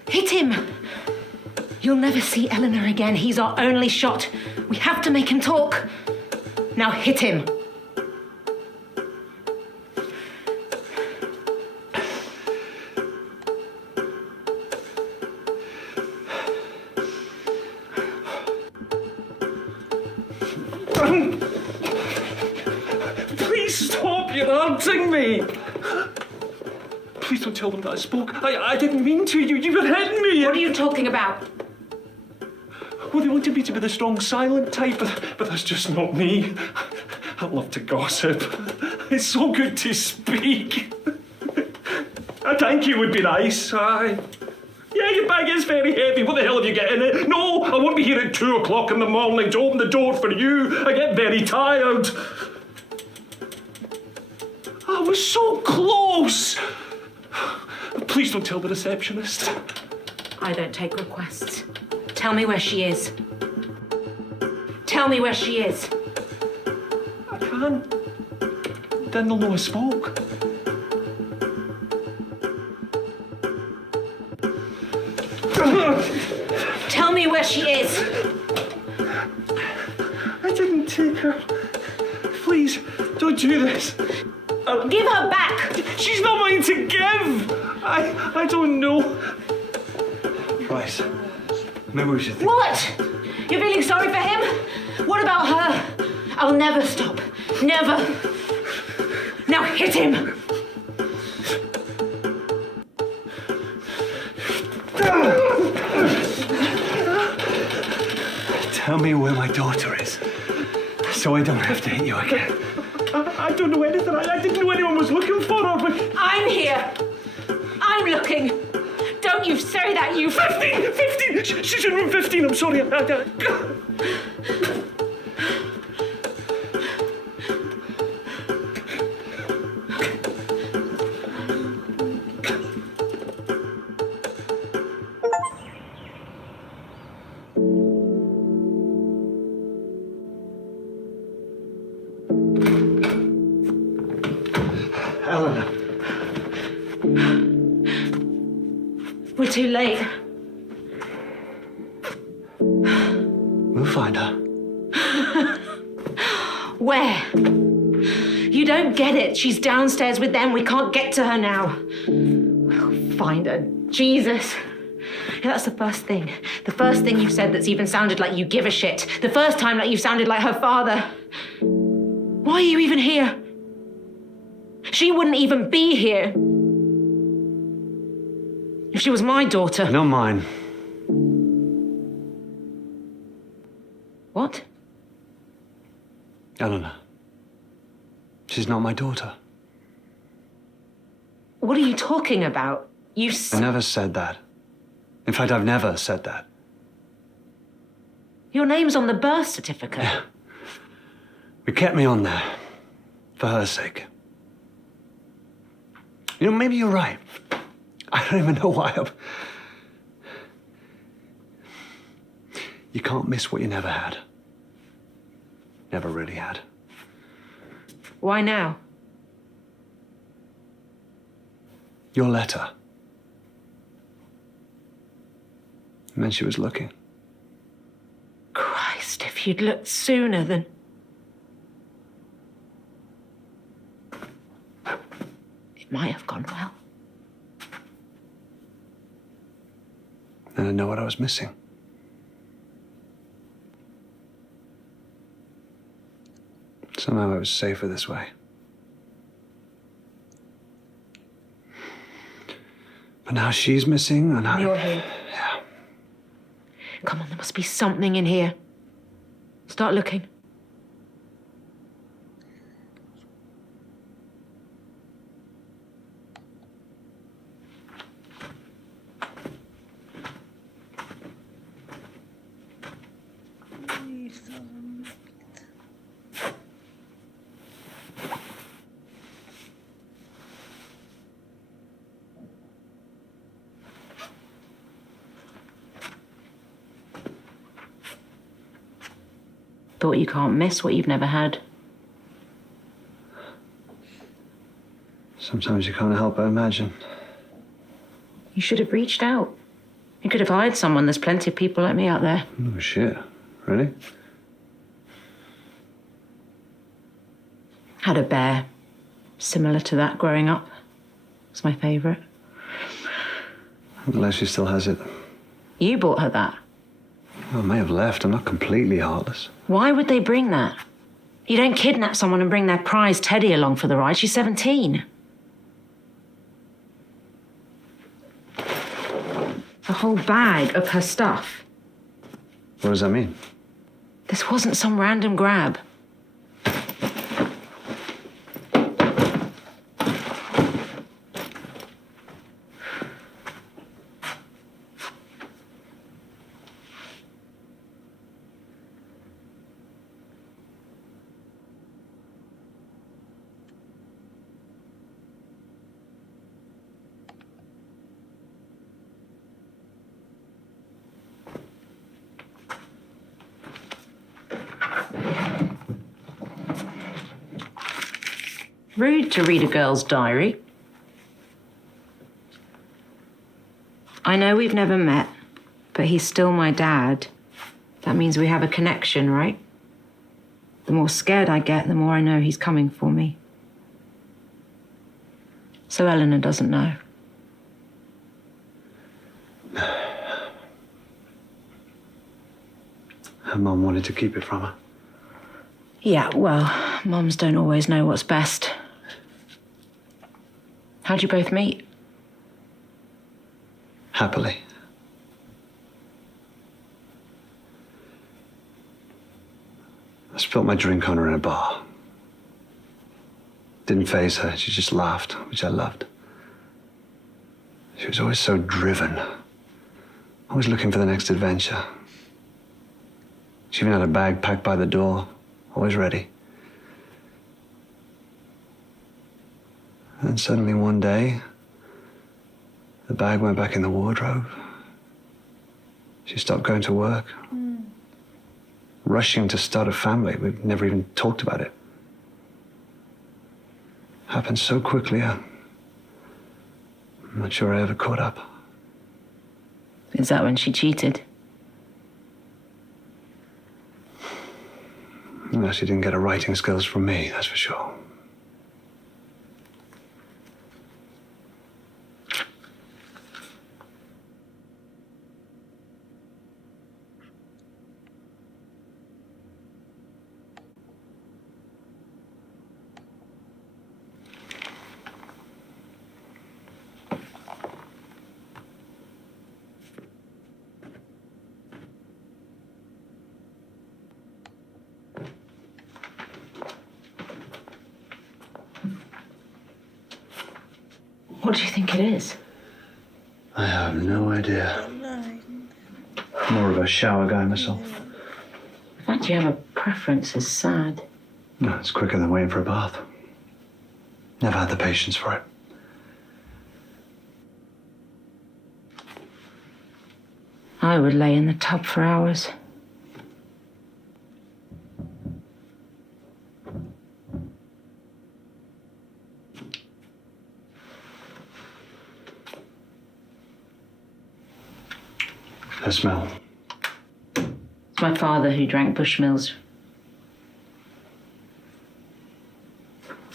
Hit him! You'll never see Eleanor again. He's our only shot. We have to make him talk. Now hit him. Please stop, you're haunting me. Please don't tell them that I spoke. I didn't mean to. You were hitting me. What are you talking about? Well, they wanted me to be the strong, silent type, but that's just not me. I love to gossip. It's so good to speak. A thank you would be nice, aye. Yeah, your bag is very heavy. What the hell have you got in it? No, I won't be here at 2 o'clock in the morning to open the door for you. I get very tired. I was so close. Please don't tell the receptionist. I don't take requests. Tell me where she is. Tell me where she is. I can't. Then they'll know I spoke. Tell me where she is. I didn't take her. Please, don't do this. Give her back. She's not mine to give. I don't know. Right. Maybe we should think. What? You're feeling sorry for him? What about her? I'll never stop. Never. Now hit him. Tell me where my daughter is, so I don't have to hit you again. I don't know anything. I didn't know anyone was looking for her, but... I'm here. I'm looking. Don't you say that, you... 15! She's in room 15, I'm sorry. too late. We'll find her. Where? You don't get it. She's downstairs with them. We can't get to her now. We'll find her. Jesus. Yeah, that's the first thing. The first thing you've said that's even sounded like you give a shit. The first time that you've sounded like her father. Why are you even here? She wouldn't even be here if she was my daughter. Not mine. What? Eleanor. She's not my daughter. What are you talking about? I never said that. In fact, I've never said that. Your name's on the birth certificate. Yeah. It kept me on there. For her sake. You know, maybe you're right. I don't even know why You can't miss what you never had. Never really had. Why now? Your letter. It meant she was looking. Christ, if you'd looked sooner then... It might have gone well. Then I know what I was missing. Somehow I was safer this way. But now she's missing and You're here. Yeah. Come on, there must be something in here. Start looking. Thought you can't miss what you've never had. Sometimes you can't help but imagine. You should have reached out. You could have hired someone. There's plenty of people like me out there. Oh, shit. Really? Had a bear. Similar to that growing up. It's my favourite. Unless she still has it. You bought her that. Well, I may have left. I'm not completely heartless. Why would they bring that? You don't kidnap someone and bring their prize Teddy along for the ride. She's 17. A whole bag of her stuff. What does that mean? This wasn't some random grab. Rude to read a girl's diary. I know we've never met, but he's still my dad. That means we have a connection, right? The more scared I get, the more I know he's coming for me. So Eleanor doesn't know. Her mum wanted to keep it from her. Yeah, well, mums don't always know what's best. How'd you both meet? Happily. I spilled my drink on her in a bar. Didn't faze her. She just laughed, which I loved. She was always so driven. Always looking for the next adventure. She even had a bag packed by the door, always ready. And suddenly one day, the bag went back in the wardrobe. She stopped going to work. Rushing to start a family. We've never even talked about it. Happened so quickly, I'm not sure I ever caught up. Is that when she cheated? No, she didn't get her writing skills from me, that's for sure. What do you think it is? I have no idea. More of a shower guy myself. The fact you have a preference is sad. No, it's quicker than waiting for a bath. Never had the patience for it. I would lay in the tub for hours. The smell. It's my father who drank Bushmills.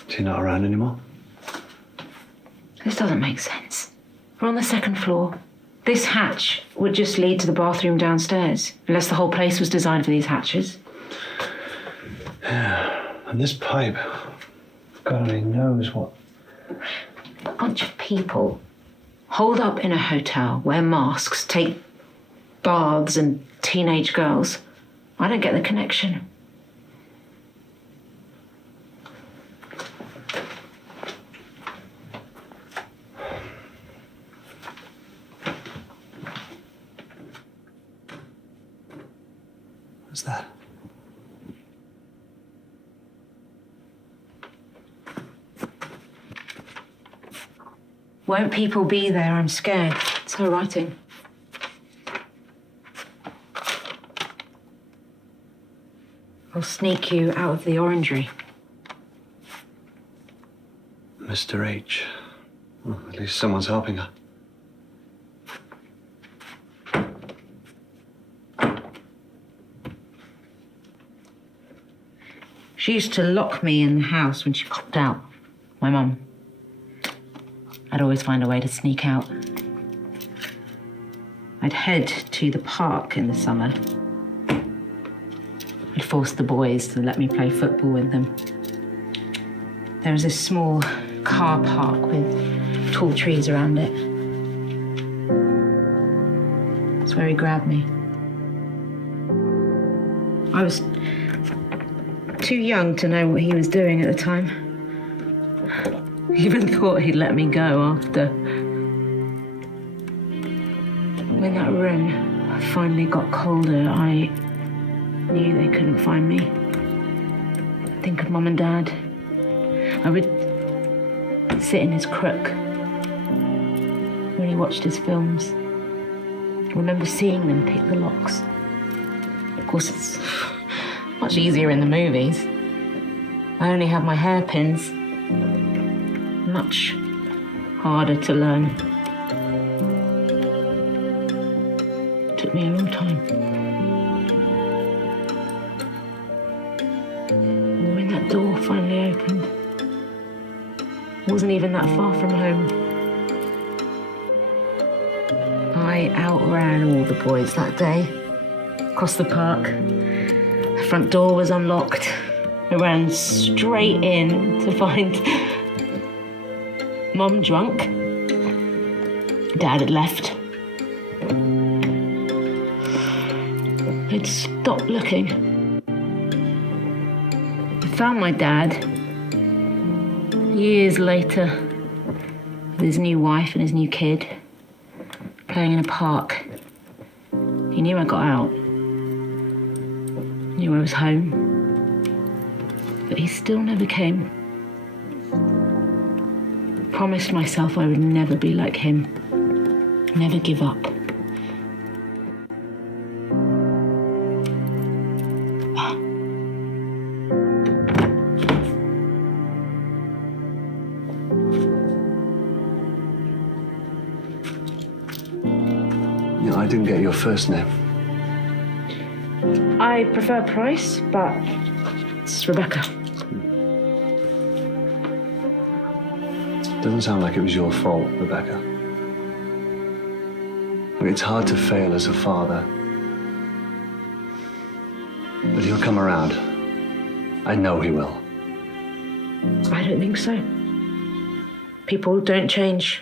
Is he not around anymore? This doesn't make sense. We're on the second floor. This hatch would just lead to the bathroom downstairs, unless the whole place was designed for these hatches. Yeah, and this pipe, God only knows what. A bunch of people holed up in a hotel, wear masks, take baths and teenage girls. I don't get the connection. What's that? Won't people be there? I'm scared. It's her writing. I'll sneak you out of the orangery. Mr. H. Well, at least someone's helping her. She used to lock me in the house when she popped out. My mum. I'd always find a way to sneak out. I'd head to the park in the summer. I'd force the boys to let me play football with them. There was this small car park with tall trees around it. That's where he grabbed me. I was too young to know what he was doing at the time. He even thought he'd let me go after. When that room finally got colder, I knew they couldn't find me. I'd think of Mum and Dad. I would sit in his crook when he watched his films. I remember seeing them pick the locks. Of course, it's much easier in the movies. I only have my hairpins. Much harder to learn. It took me a long time. When that door finally opened, it wasn't even that far from home. I outran all the boys that day. Across the park. The front door was unlocked. I ran straight in to find Mum drunk. Dad had left. I'd stopped looking. I found my dad years later with his new wife and his new kid playing in a park. He knew I got out. Knew I was home. But he still never came. Promised myself I would never be like him. Never give up. You know, I didn't get your first name. I prefer Price, but it's Rebecca. Doesn't sound like it was your fault, Rebecca. Look, it's hard to fail as a father. But he'll come around. I know he will. I don't think so. People don't change,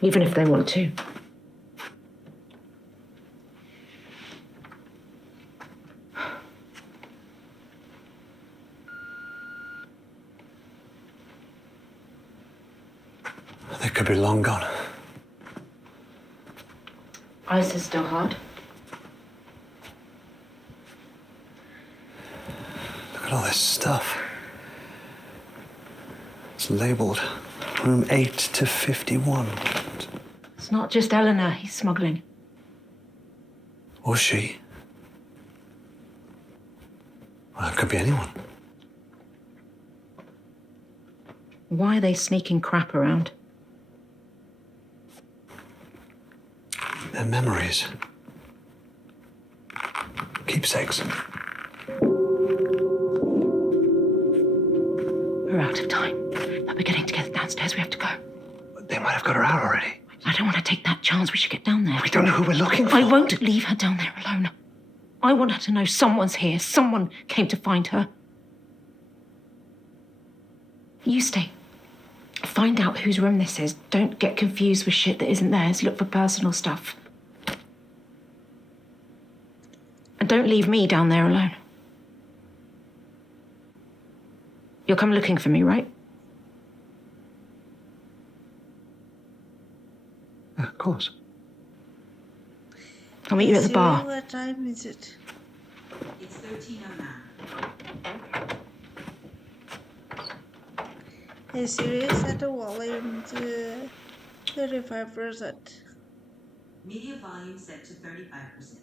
even if they want to. They could be long gone. Ice is still hard. Look at all this stuff. It's labelled room 8 to 51. It's not just Eleanor he's smuggling. Or she. Well, it could be anyone. Why are they sneaking crap around? Their memories. Keepsakes. We're out of time. But we're getting together downstairs. We have to go. They might have got her out already. I don't want to take that chance. We should get down there. We don't know who we're looking for. I won't leave her down there alone. I want her to know someone's here. Someone came to find her. You stay. Find out whose room this is. Don't get confused with shit that isn't theirs. Look for personal stuff. And don't leave me down there alone. You'll come looking for me, right? Yeah, of course. I'll meet you at the bar. What time is it? It's 13:09. Hey Siri, set the volume to 35%. Media volume set to 35%.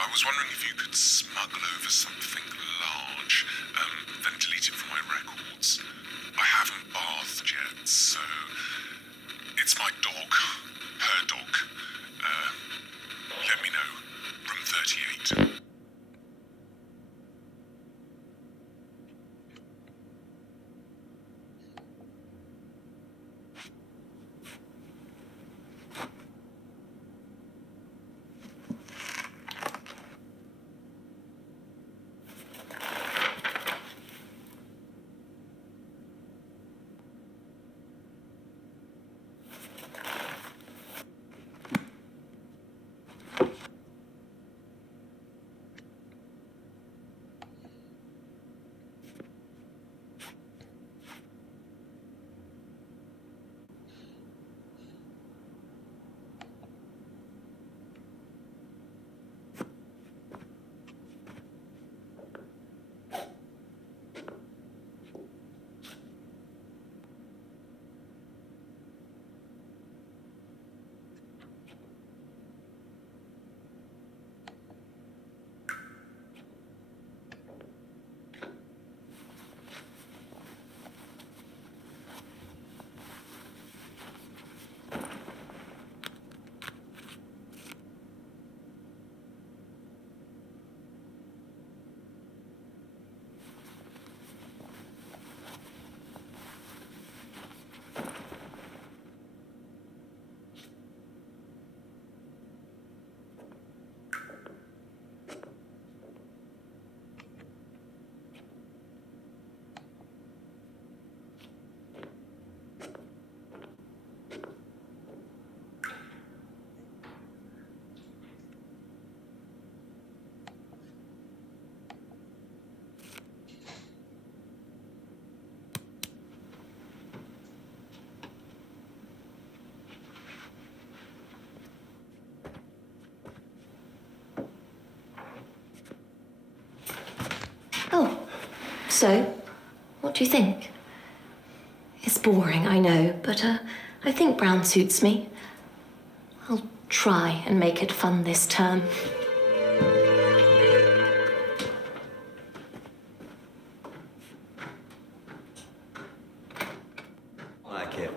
I was wondering if you could smuggle over something large, then delete it from my records. I haven't bathed yet, so it's my dog, her dog. Let me know. Room 38. So, what do you think? It's boring, I know, but I think brown suits me. I'll try and make it fun this term.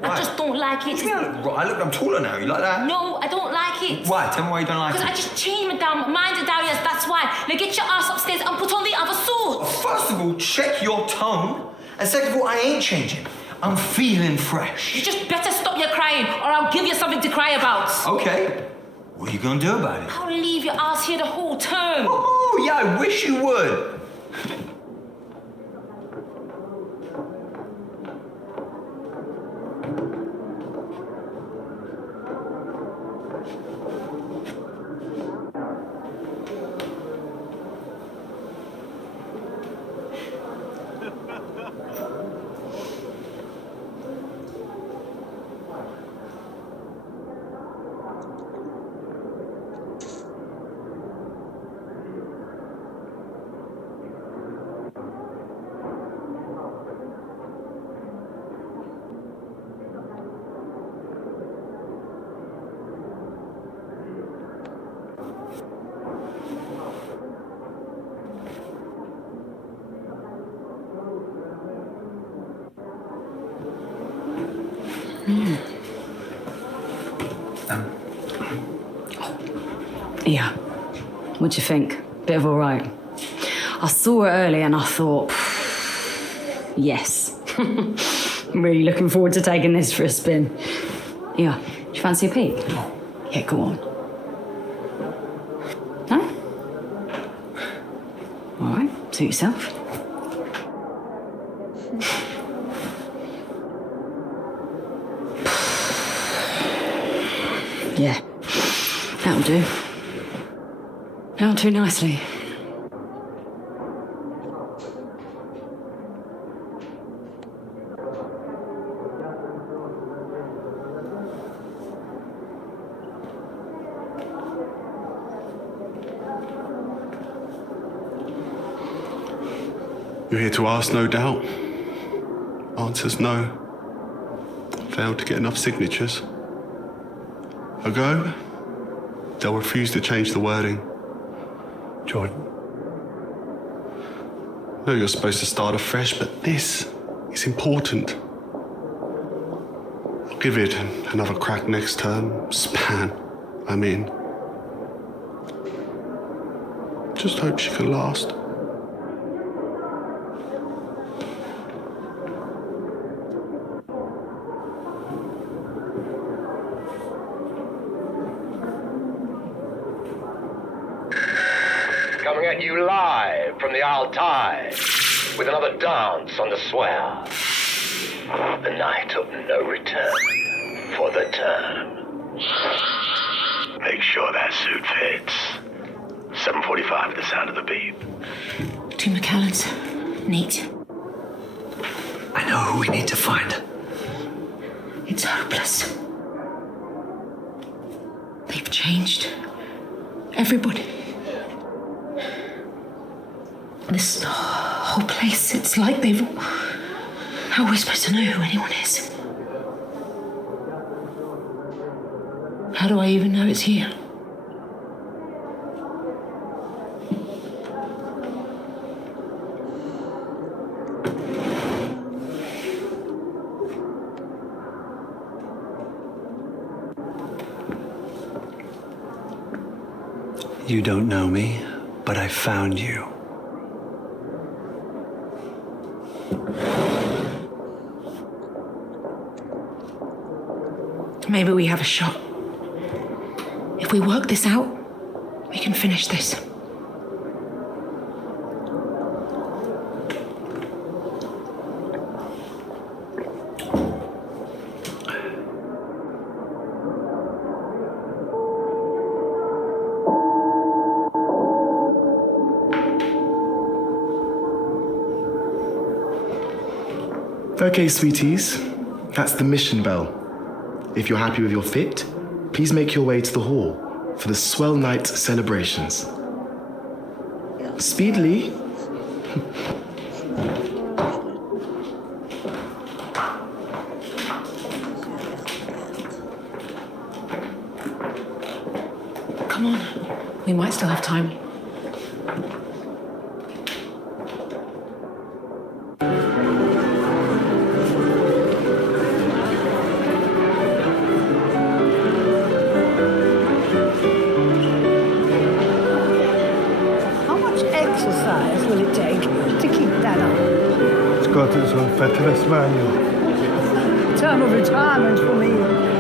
I just don't like it. Right, look, I'm taller now. You like that? No, I don't like it. Why? Tell me why you don't like it. Because I just changed my mind to Darius, that's why. Now get your ass upstairs and put on the other suit. First of all, check your tone. And second of all, I ain't changing. I'm feeling fresh. You just better stop your crying, or I'll give you something to cry about. Okay. What are you gonna do about it? I'll leave your ass here the whole term. Oh, yeah, I wish you would. Yeah. What'd you think? Bit of all right. I saw it early and I thought, yes. I'm really looking forward to taking this for a spin. Yeah. Do you fancy a peek? Yeah, go on. No? All right. Suit yourself. Yeah. That'll do. That'll do nicely. You're here to ask, no doubt. Answer's no. Failed to get enough signatures. A go? They'll refuse to change the wording. Jordan. No, you're supposed to start afresh, but this is important. I'll give it another crack next term. Span, I mean. Just hope she can last. Coming at you live from the Altai with another dance on the swell. The night of no return for the term. Make sure that suit fits. 7:45 at the sound of the beep. 2 McAllens. Neat. I know who we need to find. It's hopeless. They've changed. Everybody. This whole place, it's like they've... How are we supposed to know who anyone is? How do I even know it's here? You don't know me, but I found you. Maybe we have a shot. If we work this out, we can finish this. Okay, sweeties, that's the mission bell. If you're happy with your fit, please make your way to the hall for the swell night celebrations. Speedily. Come on. We might still have time. How much exercise will it take to keep that up? Scott is on fetterless value. Term of retirement for me.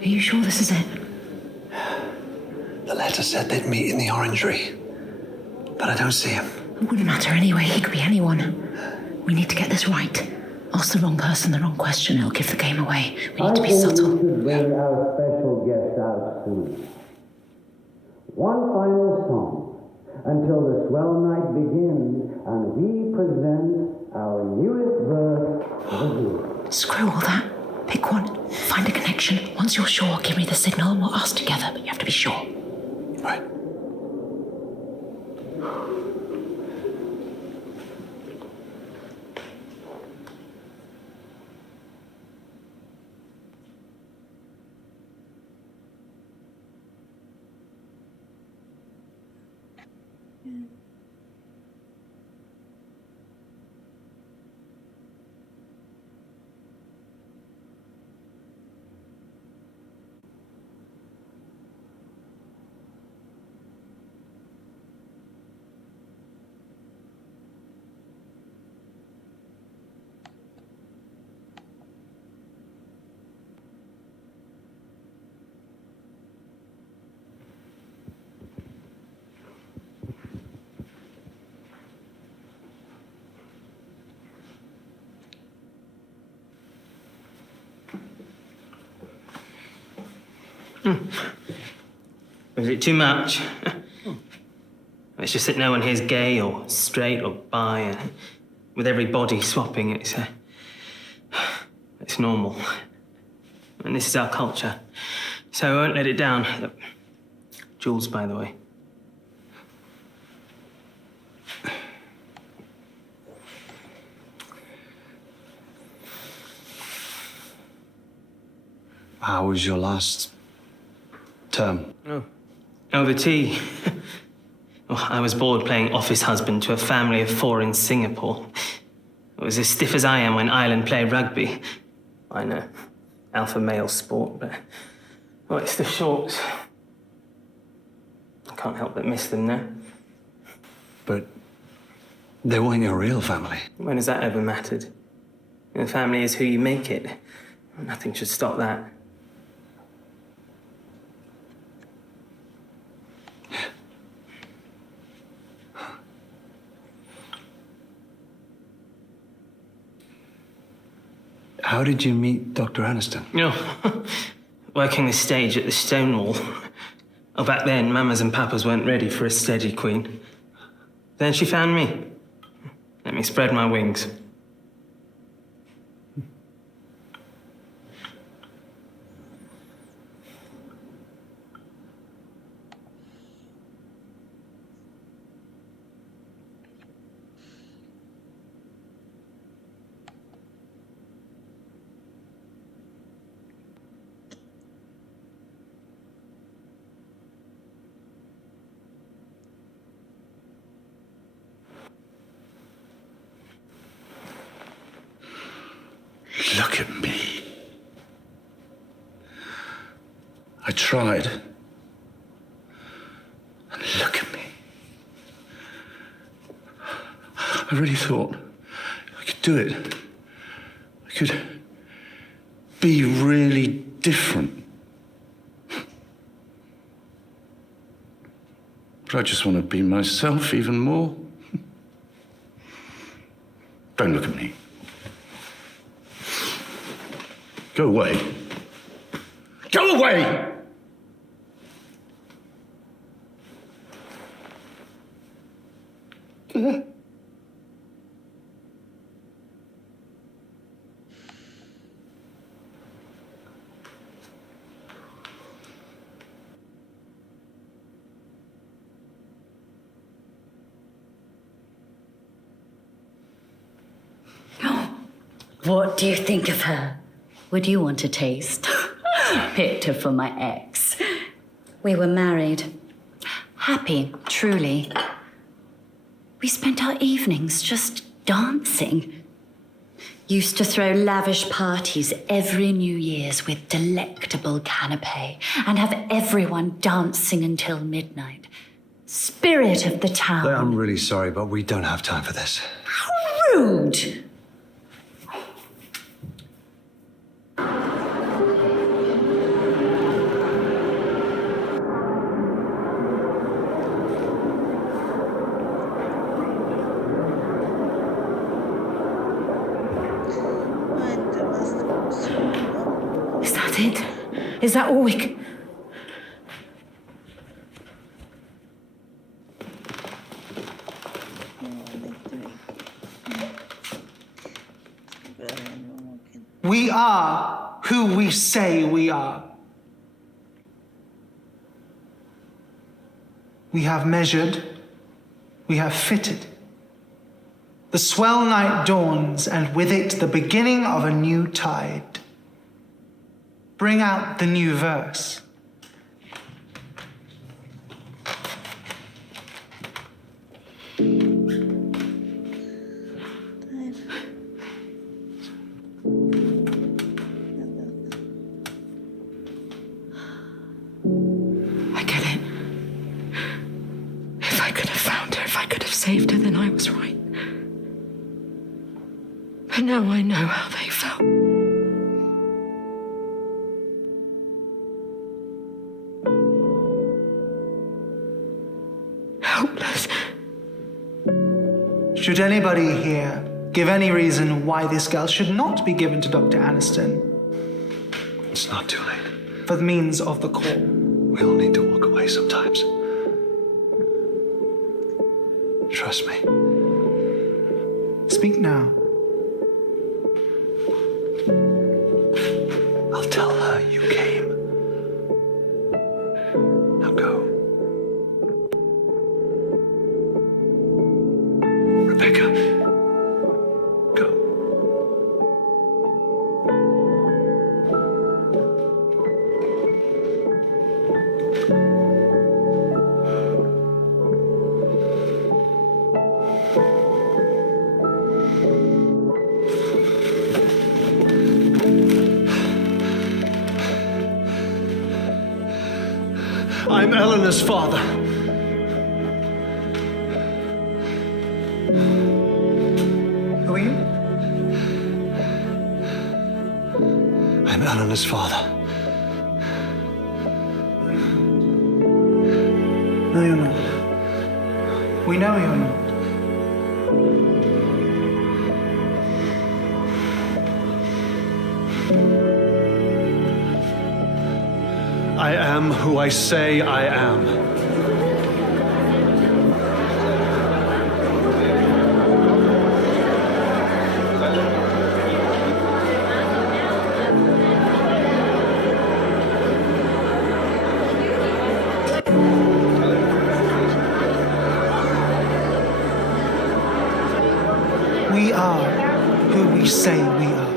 Are you sure this is it? The letter said they'd meet in the orangery, but I don't see him. It wouldn't matter anyway. He could be anyone. We need to get this right. Ask the wrong person the wrong question. It'll give the game away. We need to be subtle. We should bring our special guest out soon. One final song until the swell night begins and we present our newest verse of the year. Screw all that. Pick one. Find a connection. Once you're sure, give me the signal and we'll ask together, but you have to be sure. Right. Is it too much? It's just that no one here's gay or straight or bi. And with every body swapping, it's normal. And this is our culture. So I won't let it down. Jules, by the way. How was your last term? Oh, the tea. Oh, I was bored playing office husband to a family of 4 in Singapore. It was as stiff as I am when Ireland play rugby. I know, alpha male sport, but... Well, it's the shorts. I can't help but miss them now. But they weren't your real family. When has that ever mattered? The family is who you make it. Nothing should stop that. How did you meet Dr. Aniston? Working the stage at the Stonewall. Oh, back then, mamas and papas weren't ready for a steady queen. Then she found me. Let me spread my wings. Look at me. I tried. I really thought I could do it. I could be really different. But I just want to be myself even more. Don't look at me. Go away. Go away! What do you think of her? Would you want a taste? Picked her for my ex. We were married. Happy, truly. We spent our evenings just dancing. Used to throw lavish parties every New Year's with delectable canapé and have everyone dancing until midnight. Spirit of the town. Look, I'm really sorry, but we don't have time for this. How rude! Is that it? Is that all we can... We are who we say we are. We have measured, we have fitted. The swell night dawns, and with it the beginning of a new tide. Bring out the new verse. I get it. If I could have found her, if I could have saved her, then I was right. But now I know how they felt. Helpless. Should anybody here give any reason why this girl should not be given to Dr. Aniston? It's not too late. For the means of the call. We all need to walk away sometimes. Trust me. Speak now. I'll tell her you came. Now go. Rebecca. Go. I'm Eleanor's father. Who are you? I'm Eleanor's father. No, you're not. We know you're not. I am who I say I am. We are who we say we are.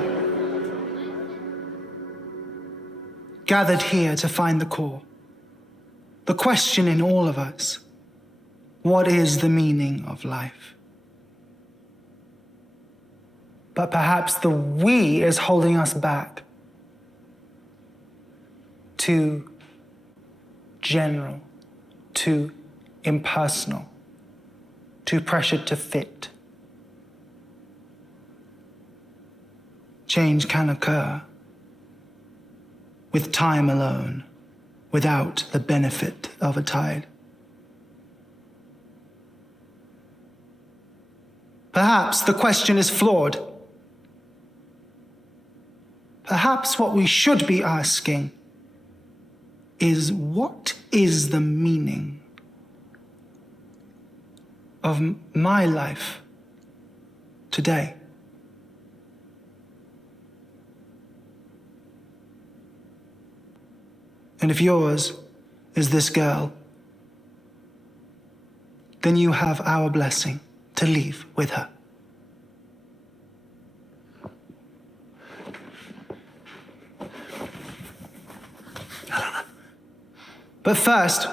Gathered here to find the core. The question in all of us: what is the meaning of life? But perhaps the we is holding us back. Too general, too impersonal, too pressured to fit. change can occur with time alone, without the benefit of a tide. Perhaps the question is flawed. Perhaps what we should be asking is, what is the meaning of my life today? And if yours is this girl, then you have our blessing to leave with her. But first,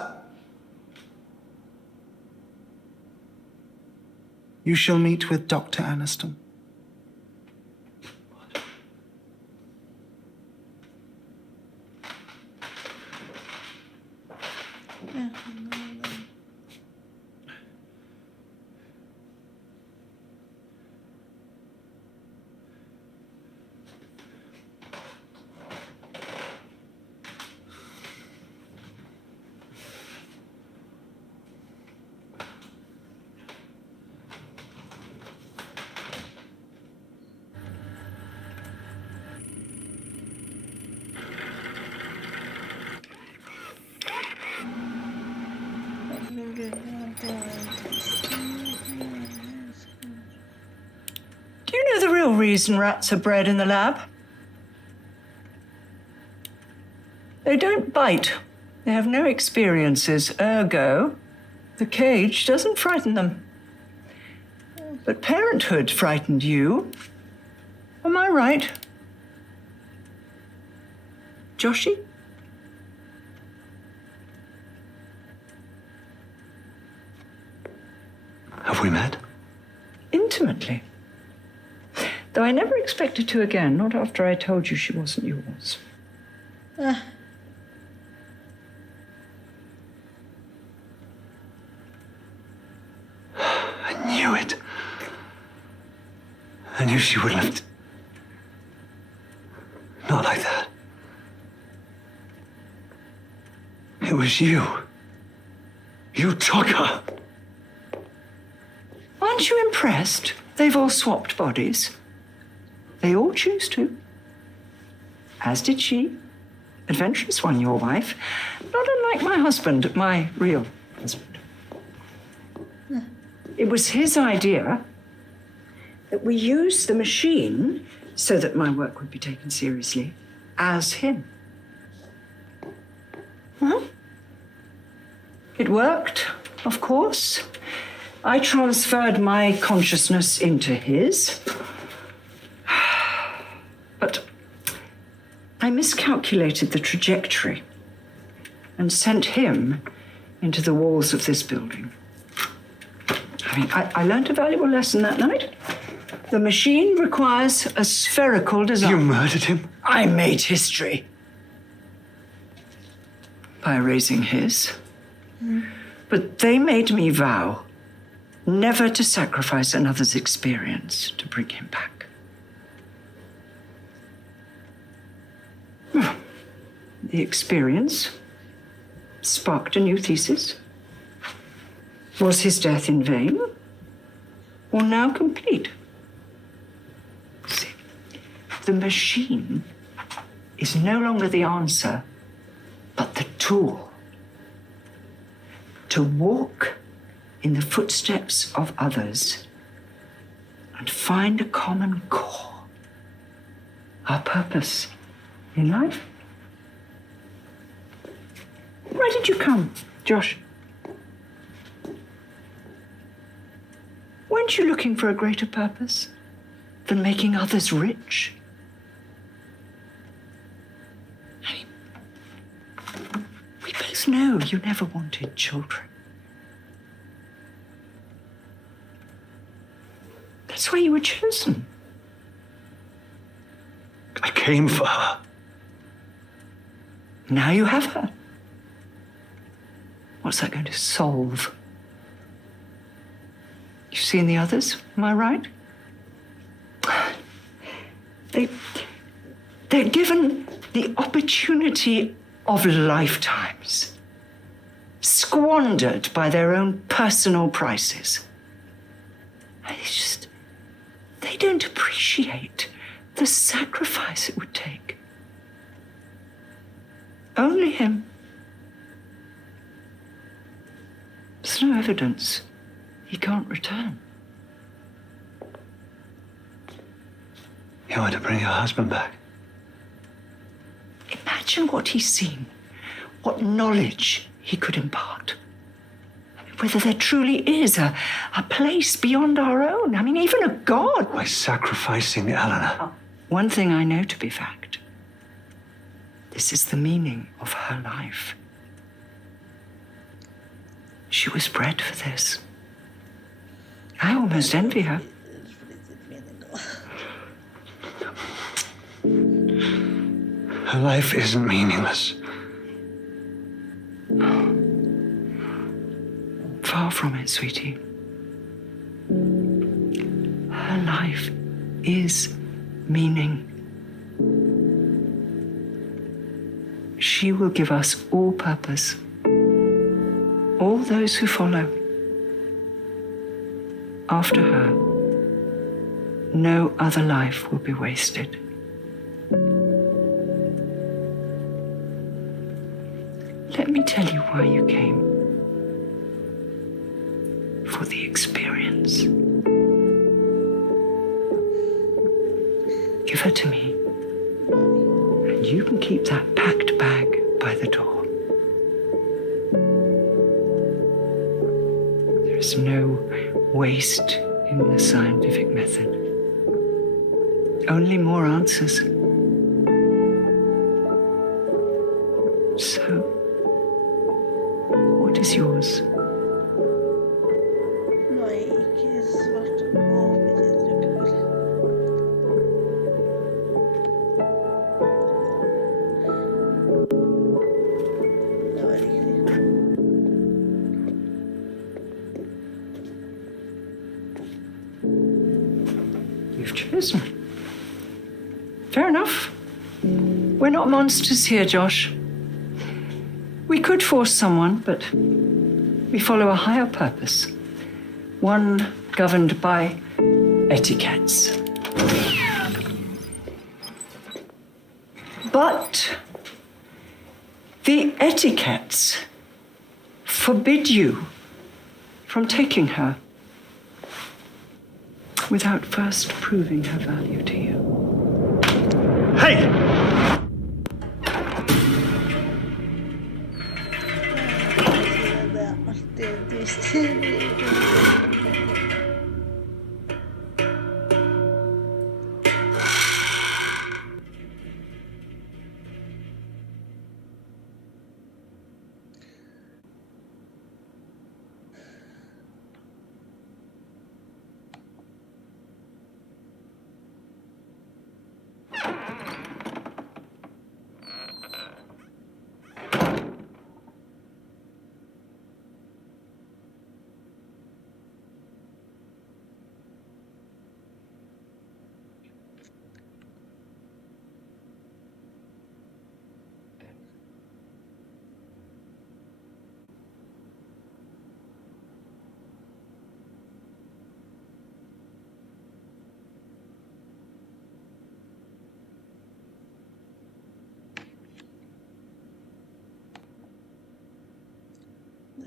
you shall meet with Dr. Aniston. Do you know the real reason rats are bred in the lab? They don't bite. They have no experiences, ergo, the cage doesn't frighten them. But parenthood frightened you. Am I right? Joshy? Have we met? Intimately. Though I never expected to again, not after I told you she wasn't yours. I knew it. I knew she wouldn't have... Not like that. It was you. You took her. Aren't you impressed? They've all swapped bodies. They all choose to. As did she. Adventurous one, your wife. Not unlike my husband, my real husband. It was his idea that we use the machine so that my work would be taken seriously as him. Huh? It worked, of course. I transferred my consciousness into his. But I miscalculated the trajectory and sent him into the walls of this building. I learned a valuable lesson that night. The machine requires a spherical design. You murdered him? I made history. By erasing his. But they made me vow never to sacrifice another's experience to bring him back. The experience sparked a new thesis. Was his death in vain, or now complete? See, the machine is no longer the answer, but the tool. To walk in the footsteps of others and find a common core, our purpose in life. Why did you come, Josh? Weren't you looking for a greater purpose than making others rich? I mean, we both know you never wanted children. That's why you were chosen. I came for her. Now you have her. What's that going to solve? You've seen the others, am I right? They're given the opportunity of lifetimes, squandered by their own personal prices. They don't appreciate the sacrifice it would take. Only him. There's no evidence he can't return. You want to bring your husband back? Imagine what he's seen, what knowledge he could impart. Whether there truly is a place beyond our own. I mean, even a God. By sacrificing Eleanor. One thing I know to be fact. This is the meaning of her life. She was bred for this. I almost envy her. Her life isn't meaningless. Far from it, sweetie. Her life is meaning. She will give us all purpose. All those who follow. After her, no other life will be wasted. Let me tell you why you came. For the experience. Give her to me. And you can keep that packed bag by the door. There is no waste in the scientific method. Only more answers. So, what is yours? You've chosen. Fair enough. We're not monsters here, Josh. We could force someone, but we follow a higher purpose. One governed by etiquettes. But the etiquettes forbid you from taking her without first proving her value to you. Hey!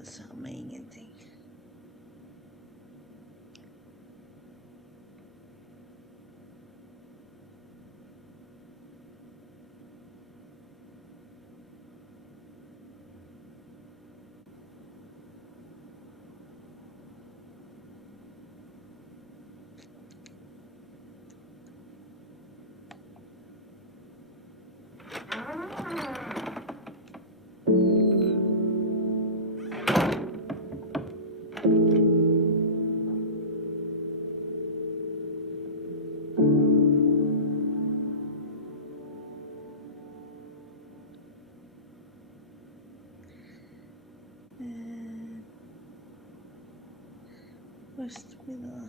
Det sa mig ingenting. Först mina...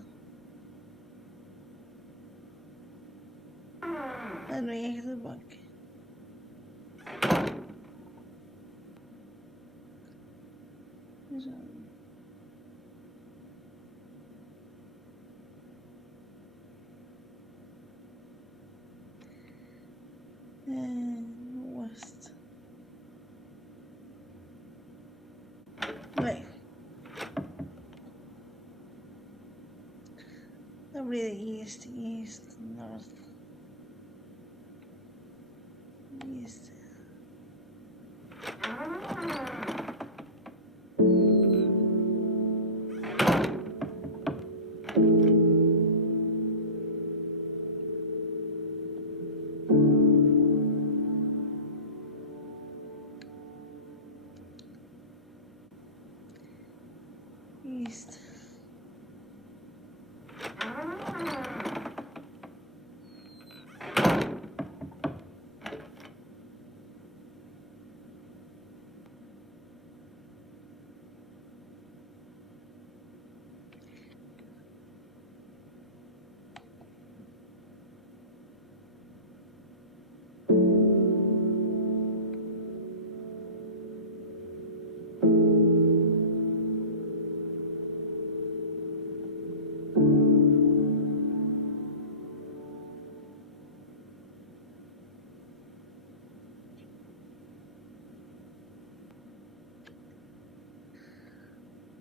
Men vi gikk tilbake. Sånn. West. Nei. Da blir det east, north. East. East.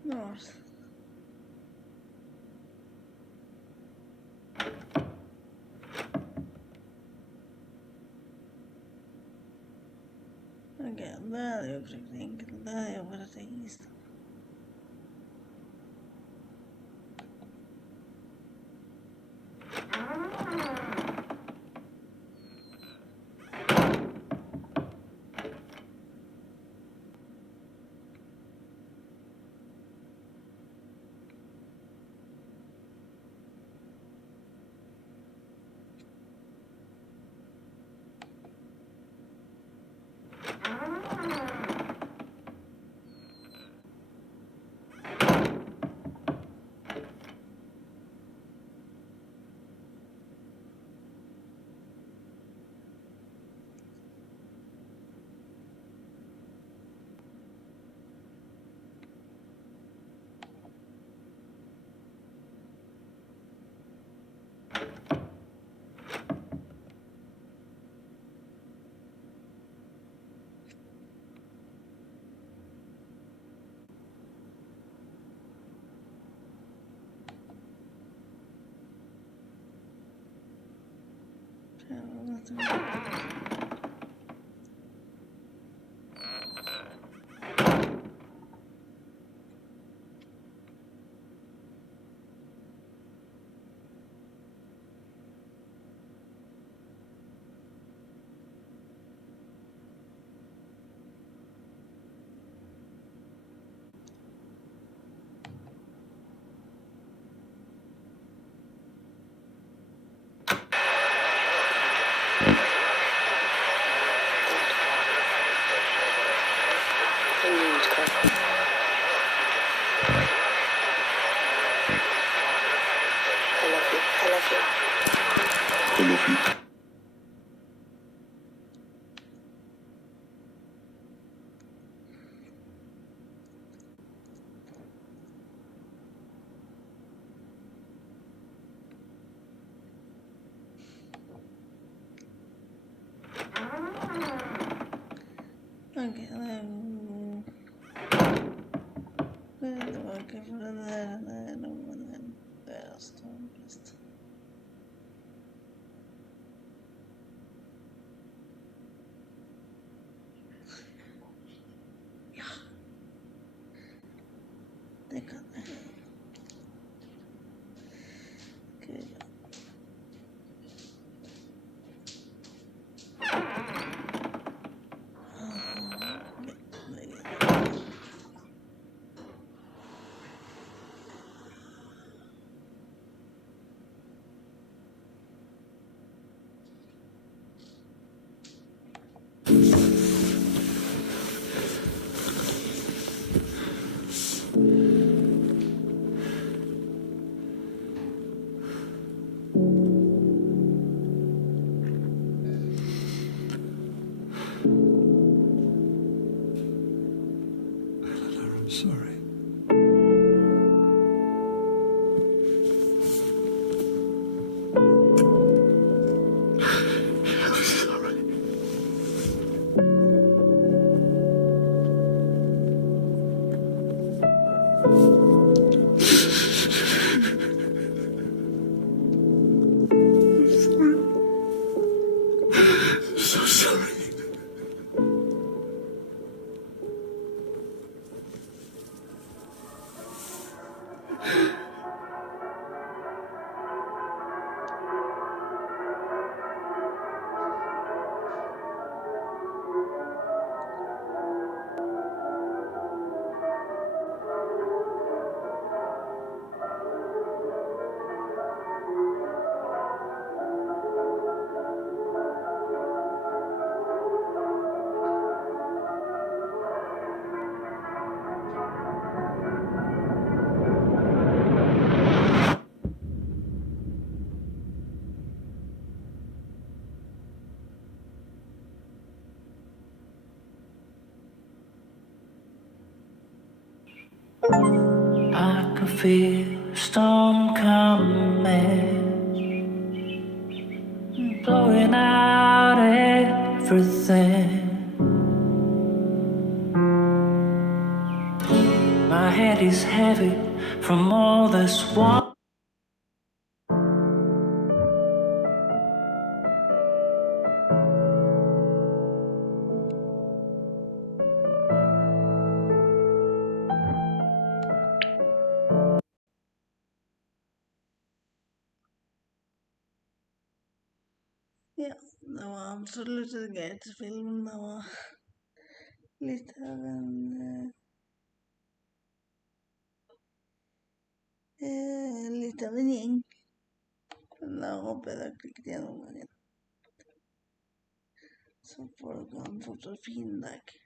North. Okay, där är uppryckning. Där är bara det east. Okay, tillbaka för den där någon där står just. Ja. Det kan jag. Okej. sorry. So sorry. I can feel a storm coming, blowing out everything. My head is heavy from all this water. Ja, det var absolutt et greit film. Det var litt av en gjeng. Men da håper jeg dere likte gjennomgangen. Så får dere ha en fortsatt fin dag.